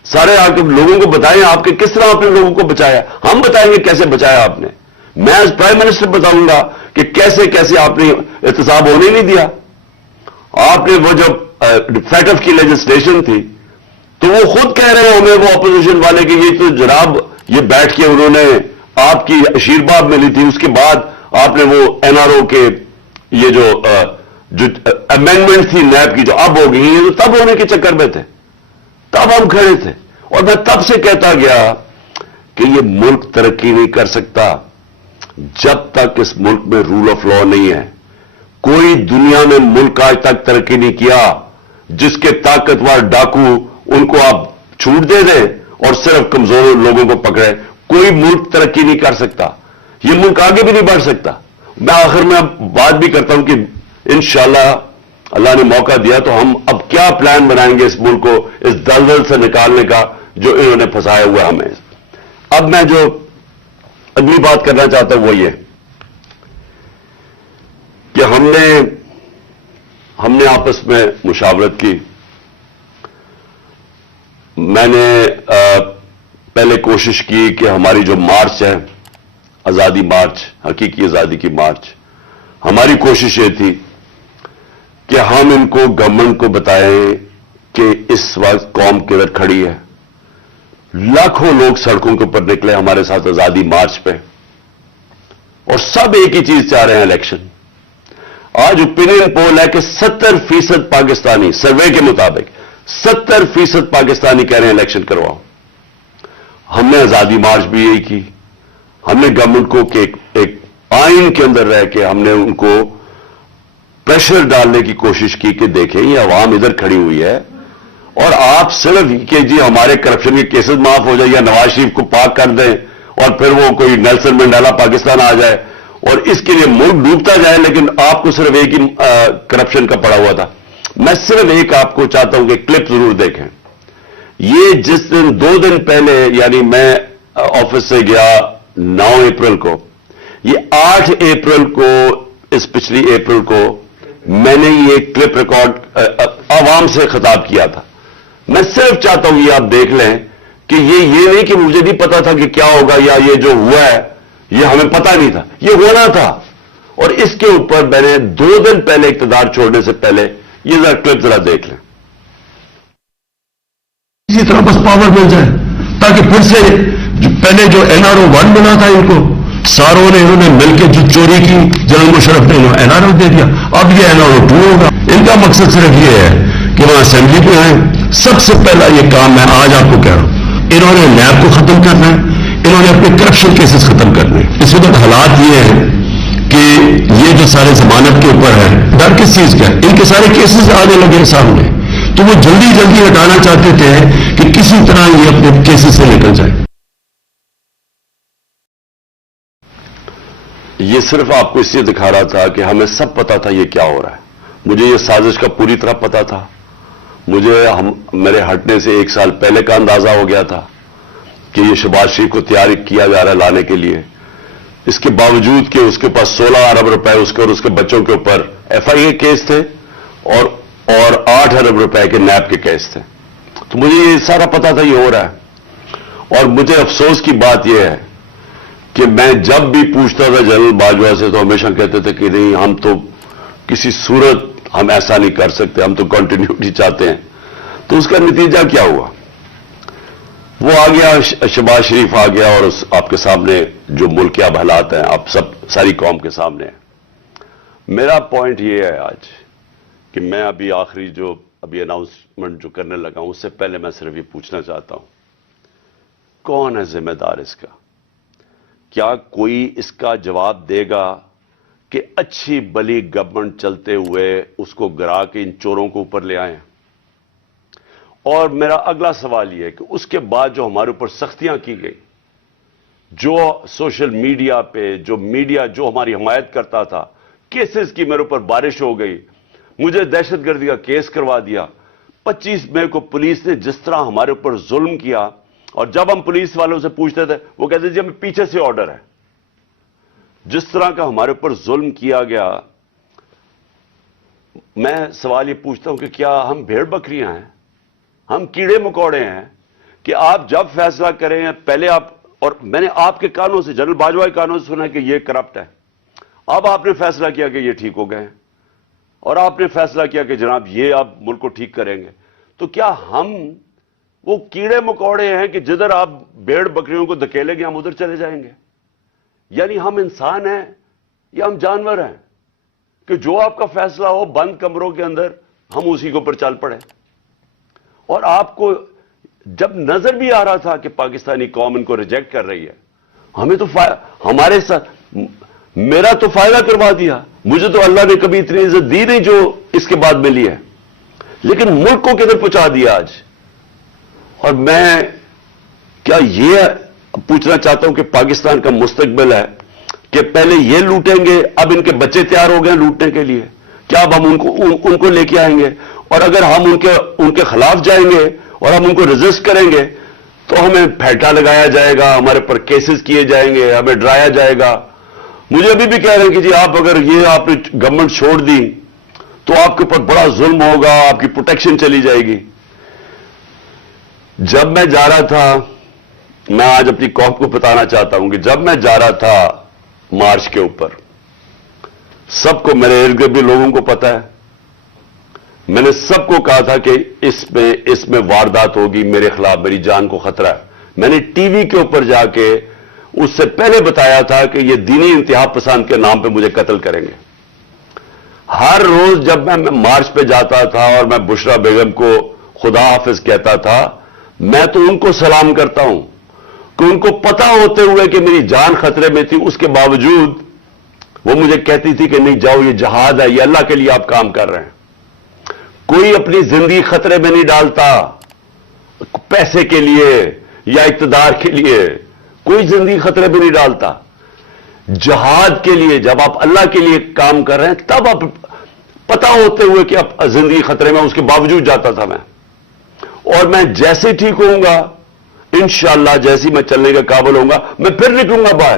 سارے آ کے لوگوں کو بتائیں آپ کے کس طرح آپ نے لوگوں کو بچایا. ہم بتائیں گے کیسے بچایا آپ نے. میں ایز پرائم منسٹر بتاؤں گا کہ کیسے کیسے آپ نے احتساب ہونے نہیں دیا. آپ نے وہ جب فیٹف کی لیجسلیشن تھی تو وہ خود کہہ رہے ہیں ہمیں وہ اپوزیشن والے کہ یہ تو جناب یہ بیٹھ کے انہوں نے آپ کی آشیرواد ملی تھی, اس کے بعد آپ نے وہ این آر او کے یہ جو امینڈمنٹ تھی نیب کی جو اب ہو گئی یہ تو تب ہونے کے چکر میں تھے, تب ہم کھڑے تھے. اور میں تب سے کہتا گیا کہ یہ ملک ترقی نہیں کر سکتا جب تک اس ملک میں رول آف لا نہیں ہے. کوئی دنیا میں ملک آج تک ترقی نہیں کیا جس کے طاقتور ڈاکو ان کو آپ چھوٹ دے دیں اور صرف کمزور لوگوں کو پکڑے. کوئی ملک ترقی نہیں کر سکتا, یہ ملک آگے بھی نہیں بڑھ سکتا. میں آخر میں بات بھی کرتا ہوں کہ انشاءاللہ اللہ نے موقع دیا تو ہم اب کیا پلان بنائیں گے اس ملک کو اس دلدل سے نکالنے کا جو انہوں نے پھنسایا ہوا ہمیں. اب میں جو اگلی بات کرنا چاہتا ہوں وہ یہ کہ ہم نے آپس میں مشاورت کی. میں نے پہلے کوشش کی کہ ہماری جو مارچ ہے آزادی مارچ, حقیقی آزادی کی مارچ, ہماری کوشش یہ تھی کہ ہم ان کو گورنمنٹ کو بتائیں کہ اس وقت قوم کدھر کھڑی ہے. لاکھوں لوگ سڑکوں کے اوپر نکلے ہمارے ساتھ آزادی مارچ پہ اور سب ایک ہی چیز چاہ رہے ہیں الیکشن. آج اوپینین پول ہے کہ 70% پاکستانی سروے کے مطابق 70% پاکستانی کہہ رہے ہیں الیکشن کرواؤ. ہم نے آزادی مارچ بھی یہی کی. ہم نے گورنمنٹ کو کہ ایک آئین کے اندر رہ کے ہم نے ان کو پریشر ڈالنے کی کوشش کی کہ دیکھیں یہ عوام ادھر کھڑی ہوئی ہے اور آپ صرف کہ جی ہمارے کرپشن کے کیسز معاف ہو جائے یا نواز شریف کو پاک کر دیں اور پھر وہ کوئی نیلسن منڈیلا پاکستان آ جائے اور اس کے لیے ملک ڈوبتا جائے, لیکن آپ کو صرف ایک ہی کرپشن کا پڑا ہوا تھا. میں صرف ایک آپ کو چاہتا ہوں کہ کلپ ضرور دیکھیں. یہ جس دن 2 دن پہلے یعنی میں آفس سے گیا 9 اپریل کو, یہ 8 اپریل کو اس پچھلی اپریل کو میں نے یہ کلپ ریکارڈ عوام سے خطاب کیا تھا. میں صرف چاہتا ہوں یہ آپ دیکھ لیں کہ یہ نہیں کہ مجھے نہیں پتا تھا کہ کیا ہوگا یا یہ جو ہوا ہے یہ ہمیں پتا نہیں تھا, یہ ہونا تھا. اور اس کے اوپر میں نے 2 دن پہلے اقتدار چھوڑنے سے پہلے یہ ذرا کلپ ذرا دیکھ لیں. اسی طرح بس پاور مل جائے تاکہ پھر سے پہلے جو این آر او 1 بنا تھا ان کو ساروں نے انہوں نے مل کے جو چوری کی جنرل مشرف نے این آر او دے دیا. اب یہ این آر او 2 ہوگا. ان کا مقصد صرف یہ ہے کہ وہاں اسمبلی پہ آئیں. سب سے پہلا یہ کام میں آج آپ کو کہہ رہا ہوں, انہوں نے نیب کو ختم کرنا ہے, انہوں نے اپنے کرپشن کیسز ختم کرنے. اس وقت حالات یہ ہیں کہ یہ جو سارے ضمانت کے اوپر ہے ڈر کس چیز کا ہے, ان کے سارے کیسز آنے لگے سامنے تو وہ جلدی جلدی ہٹانا چاہتے تھے کہ کسی طرح یہ اپنے کیسز سے نکل جائے. یہ صرف آپ کو اس لیے دکھا رہا تھا کہ ہمیں سب پتا تھا یہ کیا ہو رہا ہے. مجھے یہ سازش کا پوری طرح پتا تھا. مجھے میرے ہٹنے سے 1 سال پہلے کا اندازہ ہو گیا تھا کہ یہ شہباز شریف کو تیار کیا جا رہا ہے لانے کے لیے. اس کے باوجود کہ اس کے پاس 16 ارب روپے اس کے اور اس کے بچوں کے اوپر ایف آئی اے کیس تھے اور 8 ارب روپے کے نیب کے کیس تھے. تو مجھے یہ سارا پتا تھا یہ ہو رہا ہے. اور مجھے افسوس کی بات یہ ہے کہ میں جب بھی پوچھتا تھا جنرل باجوہ سے تو ہمیشہ کہتے تھے کہ نہیں ہم تو کسی صورت ہم ایسا نہیں کر سکتے, ہم تو کنٹینیوٹی چاہتے ہیں. تو اس کا نتیجہ کیا ہوا؟ وہ آ گیا, شہباز شریف آ گیا اور آپ کے سامنے جو ملک کے اب حالات ہیں آپ سب ساری قوم کے سامنے ہیں. میرا پوائنٹ یہ ہے آج کہ میں آخری جو اناؤنسمنٹ جو کرنے لگا ہوں اس سے پہلے میں صرف یہ پوچھنا چاہتا ہوں کون ہے ذمہ دار اس کا؟ کیا کوئی اس کا جواب دے گا کہ اچھی بلی گورنمنٹ چلتے ہوئے اس کو گرا کے ان چوروں کو اوپر لے آئیں؟ اور میرا اگلا سوال یہ ہے کہ اس کے بعد جو ہمارے اوپر سختیاں کی گئی, جو سوشل میڈیا پہ جو میڈیا جو ہماری حمایت کرتا تھا, کیسز کی میرے اوپر بارش ہو گئی, مجھے دہشت گردی کا کیس کروا دیا. 25 مئی کو پولیس نے جس طرح ہمارے اوپر ظلم کیا, اور جب ہم پولیس والوں سے پوچھتے تھے وہ کہتے جی ہمیں پیچھے سے آرڈر ہے. جس طرح کا ہمارے اوپر ظلم کیا گیا, میں سوال یہ پوچھتا ہوں کہ کیا ہم بھیڑ بکریاں ہیں, ہم کیڑے مکوڑے ہیں کہ آپ جب فیصلہ کریں پہلے آپ، اور میں نے آپ کے کانوں سے، جنرل باجوہ کے کانوں سے سنا کہ یہ کرپٹ ہے، اب آپ نے فیصلہ کیا کہ یہ ٹھیک ہو گئے ہیں، اور آپ نے فیصلہ کیا کہ جناب یہ آپ ملک کو ٹھیک کریں گے، تو کیا ہم وہ کیڑے مکوڑے ہیں کہ جدھر آپ بھیڑ بکریوں کو دھکیلیں گے ہم ادھر چلے جائیں گے؟ یعنی ہم انسان ہیں یا ہم جانور ہیں کہ جو آپ کا فیصلہ ہو بند کمروں کے اندر ہم اسی کے اوپر چل پڑے؟ اور آپ کو جب نظر بھی آ رہا تھا کہ پاکستانی قوم ان کو ریجیکٹ کر رہی ہے، ہمیں تو ہمارے ساتھ میرا تو فائدہ کروا دیا، مجھے تو اللہ نے کبھی اتنی عزت دی نہیں جو اس کے بعد ملی ہے، لیکن ملک کو کدھر پہنچا دیا آج۔ اور میں کیا یہ پوچھنا چاہتا ہوں کہ پاکستان کا مستقبل ہے کہ پہلے یہ لوٹیں گے، اب ان کے بچے تیار ہو گئے لوٹنے کے لیے، کیا اب ہم ان کو لے کے آئیں گے؟ اور اگر ہم ان کے خلاف جائیں گے اور ہم ان کو ریزسٹ کریں گے تو ہمیں پھیٹا لگایا جائے گا، ہمارے پر کیسز کیے جائیں گے، ہمیں ڈرایا جائے گا۔ مجھے ابھی بھی کہہ رہے ہیں کہ جی آپ اگر یہ آپ نے گورنمنٹ چھوڑ دی تو آپ کے اوپر بڑا ظلم ہوگا، آپ کی پروٹیکشن چلی جائے گی۔ جب میں جا رہا تھا، میں آج اپنی قوم کو بتانا چاہتا ہوں کہ جب میں جا رہا تھا مارچ کے اوپر، سب کو، میرے ارد گرد بھی لوگوں کو پتا ہے، میں نے سب کو کہا تھا کہ اس میں واردات ہوگی، میرے خلاف میری جان کو خطرہ ہے۔ میں نے ٹی وی کے اوپر جا کے اس سے پہلے بتایا تھا کہ یہ دینی انتہا پسند کے نام پہ مجھے قتل کریں گے۔ ہر روز جب میں مارچ پہ جاتا تھا اور میں بشرا بیگم کو خدا حافظ کہتا تھا، میں تو ان کو سلام کرتا ہوں کہ ان کو پتا ہوتے ہوئے کہ میری جان خطرے میں تھی، اس کے باوجود وہ مجھے کہتی تھی کہ نہیں جاؤ، یہ جہاد ہے، یہ اللہ کے لیے آپ کام کر رہے ہیں۔ کوئی اپنی زندگی خطرے میں نہیں ڈالتا پیسے کے لیے یا اقتدار کے لیے، کوئی زندگی خطرے میں نہیں ڈالتا۔ جہاد کے لیے جب آپ اللہ کے لیے کام کر رہے ہیں تب آپ پتا ہوتے ہوئے کہ اب زندگی خطرے میں، اس کے باوجود جاتا تھا میں۔ اور میں جیسے ٹھیک ہوں گا انشاءاللہ، جیسے میں چلنے کے قابل ہوں گا میں پھر نکلوں گا باہر،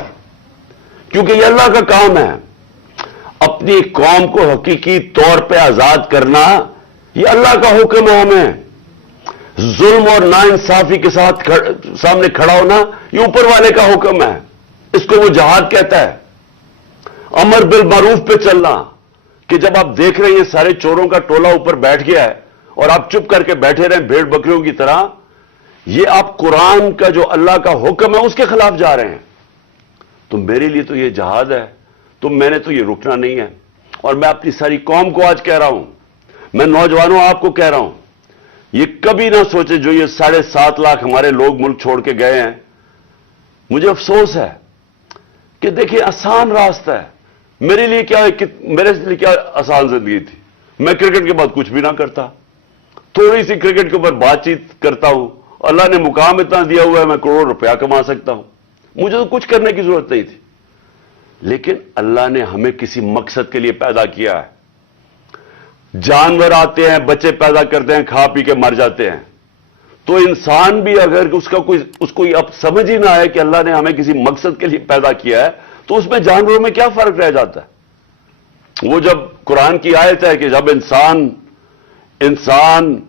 کیونکہ یہ اللہ کا کام ہے۔ اپنی قوم کو حقیقی طور پہ آزاد کرنا یہ اللہ کا حکم ہے ہمیں۔ ظلم اور ناانصافی کے ساتھ سامنے کھڑا ہونا یہ اوپر والے کا حکم ہے، اس کو وہ جہاد کہتا ہے۔ امر بالمعروف پہ چلنا، کہ جب آپ دیکھ رہے ہیں یہ سارے چوروں کا ٹولہ اوپر بیٹھ گیا ہے اور آپ چپ کر کے بیٹھے رہیں بھیڑ بکریوں کی طرح، یہ آپ قرآن کا جو اللہ کا حکم ہے اس کے خلاف جا رہے ہیں۔ تو میرے لیے تو یہ جہاد ہے، تو میں نے تو یہ رکنا نہیں ہے۔ اور میں اپنی ساری قوم کو آج کہہ رہا ہوں، میں نوجوانوں آپ کو کہہ رہا ہوں، یہ کبھی نہ سوچے جو یہ 7.5 لاکھ ہمارے لوگ ملک چھوڑ کے گئے ہیں۔ مجھے افسوس ہے کہ دیکھیں آسان راستہ ہے، میرے لیے کیا آسان زندگی تھی، میں کرکٹ کے بعد کچھ بھی نہ کرتا، تھوڑی سی کرکٹ کے اوپر بات چیت کرتا ہوں، اللہ نے مقام اتنا دیا ہوا ہے میں کروڑ روپیہ کما سکتا ہوں، مجھے تو کچھ کرنے کی ضرورت نہیں تھی۔ لیکن اللہ نے ہمیں کسی مقصد کے لیے پیدا کیا ہے۔ جانور آتے ہیں، بچے پیدا کرتے ہیں، کھا پی کے مر جاتے ہیں، تو انسان بھی اگر اس کو اب سمجھ ہی نہ آئے کہ اللہ نے ہمیں کسی مقصد کے لیے پیدا کیا ہے تو اس میں جانوروں میں کیا فرق رہ جاتا ہے؟ وہ جب قرآن کی آیت ہے کہ جب انسان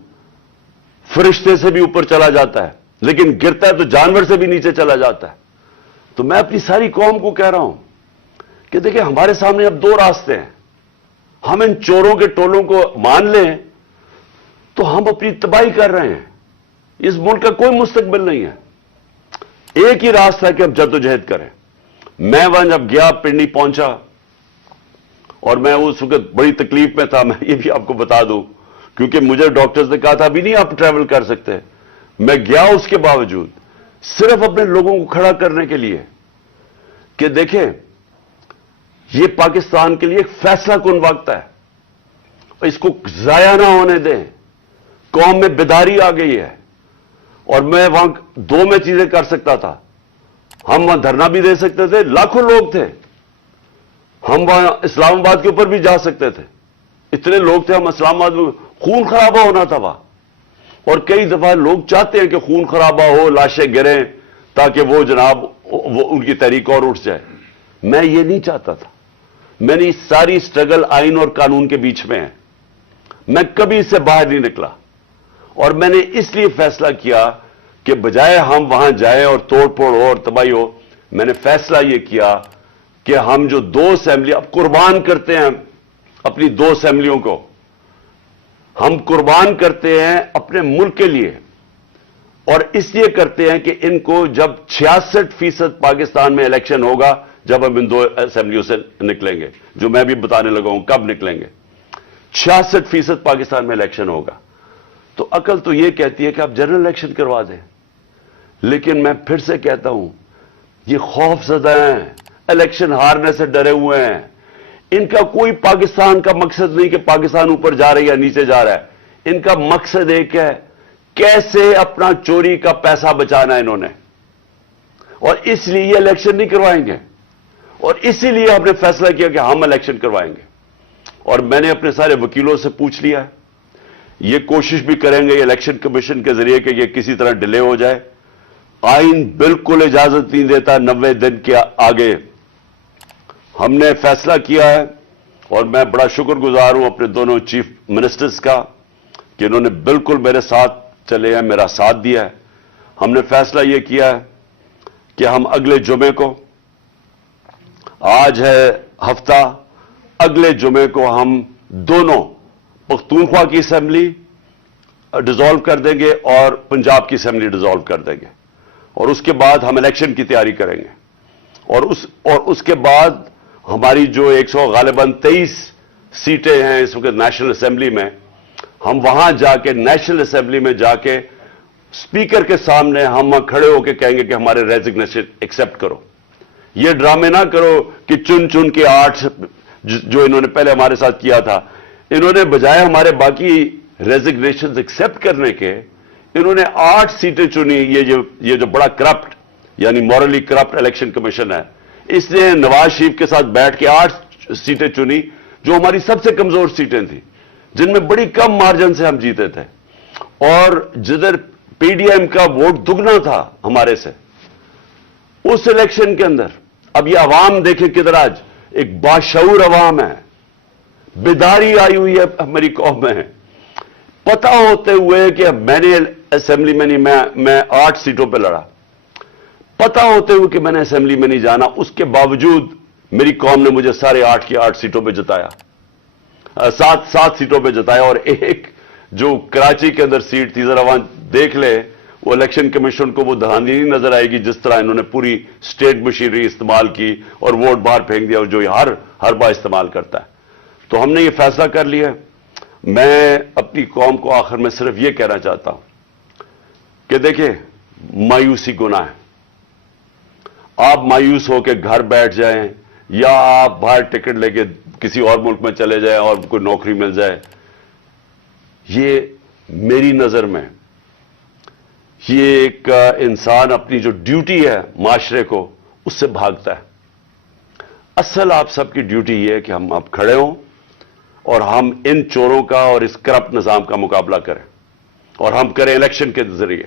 فرشتے سے بھی اوپر چلا جاتا ہے لیکن گرتا ہے تو جانور سے بھی نیچے چلا جاتا ہے۔ تو میں اپنی ساری قوم کو کہہ رہا ہوں کہ دیکھیں ہمارے سامنے اب 2 راستے ہیں، ہم ان چوروں کے ٹولوں کو مان لیں تو ہم اپنی تباہی کر رہے ہیں، اس ملک کا کوئی مستقبل نہیں ہے۔ ایک ہی راستہ ہے کہ ہم جدوجہد کریں۔ میں وہاں جب گیا پنڈی پہنچا اور میں اس وقت بڑی تکلیف میں تھا، میں یہ بھی آپ کو بتا دوں کیونکہ مجھے ڈاکٹرز نے کہا تھا ابھی نہیں آپ ٹریول کر سکتے، میں گیا اس کے باوجود صرف اپنے لوگوں کو کھڑا کرنے کے لیے کہ دیکھیں یہ پاکستان کے لیے ایک فیصلہ کن وقت ہے، اس کو ضائع نہ ہونے دیں۔ قوم میں بیداری آ گئی ہے اور میں وہاں 2 میں چیزیں کر سکتا تھا، ہم وہاں دھرنا بھی دے سکتے تھے، لاکھوں لوگ تھے، ہم وہاں اسلام آباد کے اوپر بھی جا سکتے تھے، اتنے لوگ تھے، ہم اسلام آباد میں خون خرابہ ہونا تھا وہاں، اور کئی دفعہ لوگ چاہتے ہیں کہ خون خرابہ ہو، لاشیں گریں تاکہ وہ جناب ان کی تحریک اور اٹھ جائے۔ میں یہ نہیں چاہتا تھا، میں نے ساری سٹرگل آئین اور قانون کے بیچ میں ہے، میں کبھی اس سے باہر نہیں نکلا، اور میں نے اس لیے فیصلہ کیا کہ بجائے ہم وہاں جائیں اور توڑ پھوڑ ہو اور تباہی ہو، میں نے فیصلہ یہ کیا کہ ہم جو 2 اسمبلی اب قربان کرتے ہیں اپنی 2 اسمبلیوں کو، ہم قربان کرتے ہیں اپنے ملک کے لیے، اور اس لیے کرتے ہیں کہ ان کو جب 66% پاکستان میں الیکشن ہوگا، جب ہم ان 2 اسمبلیوں سے نکلیں گے، جو میں بھی بتانے لگا ہوں کب نکلیں گے، 66% پاکستان میں الیکشن ہوگا، تو عقل تو یہ کہتی ہے کہ آپ جنرل الیکشن کروا دیں، لیکن میں پھر سے کہتا ہوں یہ خوف زدہ ہیں، الیکشن ہارنے سے ڈرے ہوئے ہیں، ان کا کوئی پاکستان کا مقصد نہیں کہ پاکستان اوپر جا رہا ہے یا نیچے جا رہا ہے، ان کا مقصد ایک ہے، کیسے اپنا چوری کا پیسہ بچانا ہے انہوں نے، اور اس لیے یہ الیکشن نہیں کروائیں گے، اور اسی لیے ہم نے فیصلہ کیا کہ ہم الیکشن کروائیں گے، اور میں نے اپنے سارے وکیلوں سے پوچھ لیا ہے، یہ کوشش بھی کریں گے الیکشن کمیشن کے ذریعے کہ یہ کسی طرح ڈیلے ہو جائے، آئین بالکل اجازت نہیں دیتا 90 دن کے آگے، ہم نے فیصلہ کیا ہے، اور میں بڑا شکر گزار ہوں اپنے دونوں چیف منسٹرز کا کہ انہوں نے بالکل میرے ساتھ چلے ہیں، میرا ساتھ دیا ہے، ہم نے فیصلہ یہ کیا ہے کہ ہم اگلے جمعے کو، آج ہے ہفتہ، اگلے جمعے کو ہم دونوں پختونخوا کی اسمبلی ڈیزالو کر دیں گے اور پنجاب کی اسمبلی ڈیزالو کر دیں گے، اور اس کے بعد ہم الیکشن کی تیاری کریں گے، اور اس کے بعد ہماری جو 100 غالباً 23 سیٹیں ہیں اس وقت نیشنل اسمبلی میں، ہم وہاں جا کے نیشنل اسمبلی میں جا کے اسپیکر کے سامنے ہم کھڑے ہو کے کہیں گے کہ ہمارے ریزگنیشن ایکسپٹ کرو، یہ ڈرامے نہ کرو کہ چن چن کے 8 جو انہوں نے پہلے ہمارے ساتھ کیا تھا، انہوں نے بجائے ہمارے باقی ریزگنیشن ایکسپٹ کرنے کے، انہوں نے 8 سیٹیں چنی، یہ جو بڑا کرپٹ یعنی مورلی کرپٹ الیکشن کمیشن ہے، اس نے نواز شریف کے ساتھ بیٹھ کے 8 سیٹیں چنی جو ہماری سب سے کمزور سیٹیں تھیں، جن میں بڑی کم مارجن سے ہم جیتے تھے، اور جدھر پی ڈی ایم کا ووٹ دگنا تھا ہمارے سے اس الیکشن کے اندر۔ اب یہ عوام دیکھیں کدھر آج ایک باشعور عوام ہے، بیداری آئی ہوئی ہے ہماری قوم میں، پتہ ہوتے ہوئے کہ میں نے اسمبلی میں نہیں، میں 8 سیٹوں پہ لڑا، پتہ ہوتے ہوئے کہ میں نے اسمبلی میں نہیں جانا، اس کے باوجود میری قوم نے مجھے سارے 8 کی 8 سیٹوں پہ جتایا، 7 سیٹوں پہ جتایا، اور ایک جو کراچی کے اندر سیٹ تھی، ذرا وہاں دیکھ لے، وہ الیکشن کمیشن کو وہ دھاندلی نہیں نظر آئے گی جس طرح انہوں نے پوری اسٹیٹ مشینری استعمال کی اور ووٹ باہر پھینک دیا، اور جو ہر بار استعمال کرتا ہے۔ تو ہم نے یہ فیصلہ کر لیا ہے۔ میں اپنی قوم کو آخر میں صرف یہ کہنا چاہتا ہوں کہ دیکھیں، مایوسی گناہ ہے، آپ مایوس ہو کے گھر بیٹھ جائیں یا آپ باہر ٹکٹ لے کے کسی اور ملک میں چلے جائیں اور کوئی نوکری مل جائے، یہ میری نظر میں یہ ایک انسان اپنی جو ڈیوٹی ہے معاشرے کو اس سے بھاگتا ہے۔ اصل آپ سب کی ڈیوٹی یہ ہے کہ ہم اب کھڑے ہوں اور ہم ان چوروں کا اور اس کرپٹ نظام کا مقابلہ کریں، اور ہم کریں الیکشن کے ذریعے،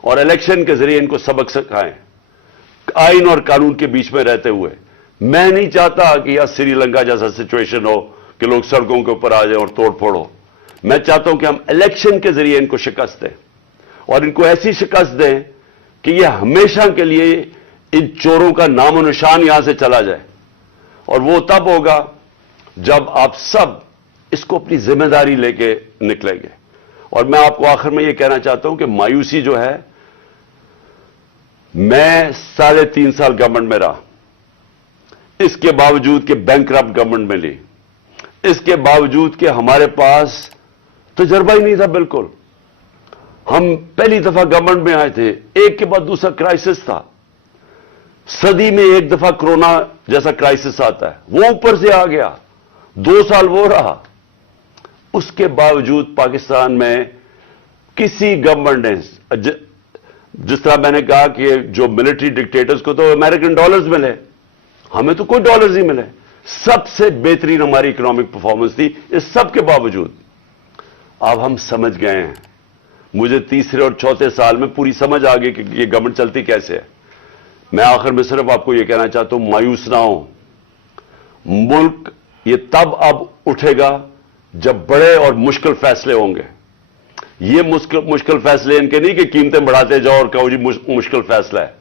اور الیکشن کے ذریعے ان کو سبق سکھائیں آئین اور قانون کے بیچ میں رہتے ہوئے۔ میں نہیں چاہتا کہ یہ سری لنکا جیسا سچویشن ہو کہ لوگ سڑکوں کے اوپر آ جائیں اور توڑ پھوڑ ہو۔ میں چاہتا ہوں کہ ہم الیکشن کے ذریعے ان کو شکست دیں، اور ان کو ایسی شکست دیں کہ یہ ہمیشہ کے لیے ان چوروں کا نام و نشان یہاں سے چلا جائے، اور وہ تب ہوگا جب آپ سب اس کو اپنی ذمہ داری لے کے نکلیں گے۔ اور میں آپ کو آخر میں یہ کہنا چاہتا ہوں کہ مایوسی جو ہے، میں 3.5 سال گورنمنٹ میں رہا، اس کے باوجود کہ بینکرپٹ گورنمنٹ میں لی، اس کے باوجود کہ ہمارے پاس تجربہ ہی نہیں تھا بالکل، ہم پہلی دفعہ گورنمنٹ میں آئے تھے، ایک کے بعد دوسرا کرائسس تھا، صدی میں ایک دفعہ کرونا جیسا کرائسس آتا ہے، وہ اوپر سے آ گیا، 2 سال وہ رہا، اس کے باوجود پاکستان میں کسی گورنمنٹ نے، جس طرح میں نے کہا کہ جو ملٹری ڈکٹیٹرز کو تو امریکن ڈالرز ملے، ہمیں تو کوئی ڈالرز ہی ملے، سب سے بہترین ہماری اکنامک پرفارمنس تھی، اس سب کے باوجود اب ہم سمجھ گئے ہیں، مجھے تیسرے اور چوتھے سال میں پوری سمجھ آ گئی کہ یہ گورنمنٹ چلتی کیسے ہے۔ میں آخر میں صرف آپ کو یہ کہنا چاہتا ہوں، مایوس نہ ہوں، ملک یہ تب اب اٹھے گا جب بڑے اور مشکل فیصلے ہوں گے، یہ مشکل فیصلے ان کے نہیں کہ قیمتیں بڑھاتے جاؤ اور کہو جی مشکل فیصلہ ہے.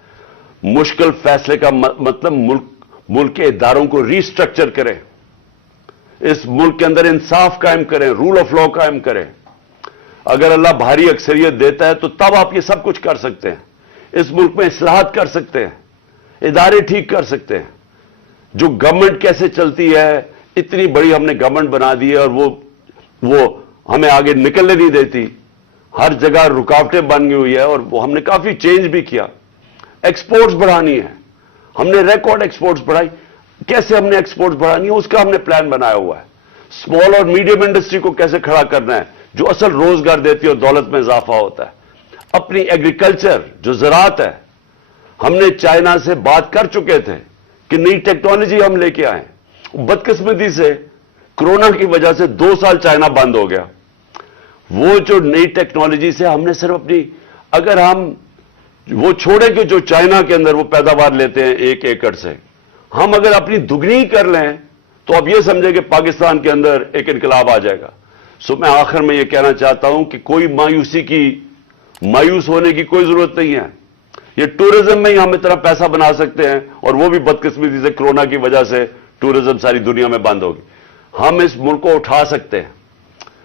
مشکل فیصلے کا مطلب ملک کے اداروں کو ری سٹرکچر کریں, اس ملک کے اندر انصاف قائم کریں, رول آف لا قائم کریں. اگر اللہ بھاری اکثریت دیتا ہے تو تب آپ یہ سب کچھ کر سکتے ہیں. اس ملک میں اصلاحات کر سکتے ہیں, ادارے ٹھیک کر سکتے ہیں. جو گورنمنٹ کیسے چلتی ہے, اتنی بڑی ہم نے گورنمنٹ بنا دی ہے اور وہ ہمیں آگے نکلنے نہیں دیتی, ہر جگہ رکاوٹیں بن گئی ہوئی ہے. اور وہ ہم نے کافی چینج بھی کیا. ایکسپورٹس بڑھانی ہے, ہم نے ریکارڈ ایکسپورٹس بڑھائی. کیسے ہم نے ایکسپورٹس بڑھانی ہے اس کا ہم نے پلان بنایا ہوا ہے. اسمال اور میڈیم انڈسٹری کو کیسے کھڑا کرنا ہے جو اصل روزگار دیتی ہے اور دولت میں اضافہ ہوتا ہے. اپنی ایگریکلچر جو زراعت ہے, ہم نے چائنا سے بات کر چکے تھے کہ نئی ٹیکنالوجی ہم لے کے آئیں. بدقسمتی سے کرونا کی وجہ سے 2 سال چائنا بند ہو گیا. وہ جو نئی ٹیکنالوجی سے ہم نے صرف اپنی, اگر ہم وہ چھوڑے کہ جو چائنا کے اندر وہ پیداوار لیتے ہیں 1 ایکڑ سے, ہم اگر اپنی دگنی کر لیں تو اب یہ سمجھے کہ پاکستان کے اندر ایک انقلاب آ جائے گا. سو میں آخر میں یہ کہنا چاہتا ہوں کہ کوئی مایوس ہونے کی کوئی ضرورت نہیں ہے. یہ ٹورزم میں ہی ہم اتنا پیسہ بنا سکتے ہیں, اور وہ بھی بدقسمتی سے کرونا کی وجہ سے ٹورزم ساری دنیا میں بند ہوگی. ہم اس ملک کو اٹھا سکتے ہیں,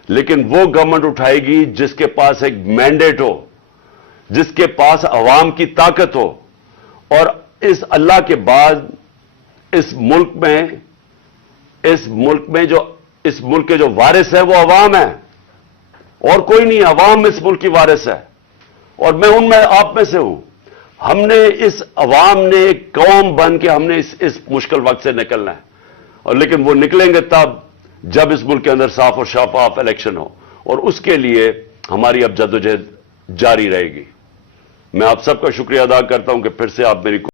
لیکن وہ گورنمنٹ اٹھائے گی جس کے پاس ایک مینڈیٹ ہو, جس کے پاس عوام کی طاقت ہو. اور اس اللہ کے بعد اس ملک کے جو وارث ہیں وہ عوام ہیں, اور کوئی نہیں. عوام اس ملک کی وارث ہے, اور میں آپ میں سے ہوں. ہم نے اس عوام نے ایک قوم بن کے ہم نے اس مشکل وقت سے نکلنا ہے. اور لیکن وہ نکلیں گے تب جب اس ملک کے اندر صاف اور شفاف الیکشن ہو, اور اس کے لیے ہماری اب جدوجہد جاری رہے گی. میں آپ سب کا شکریہ ادا کرتا ہوں کہ پھر سے آپ میری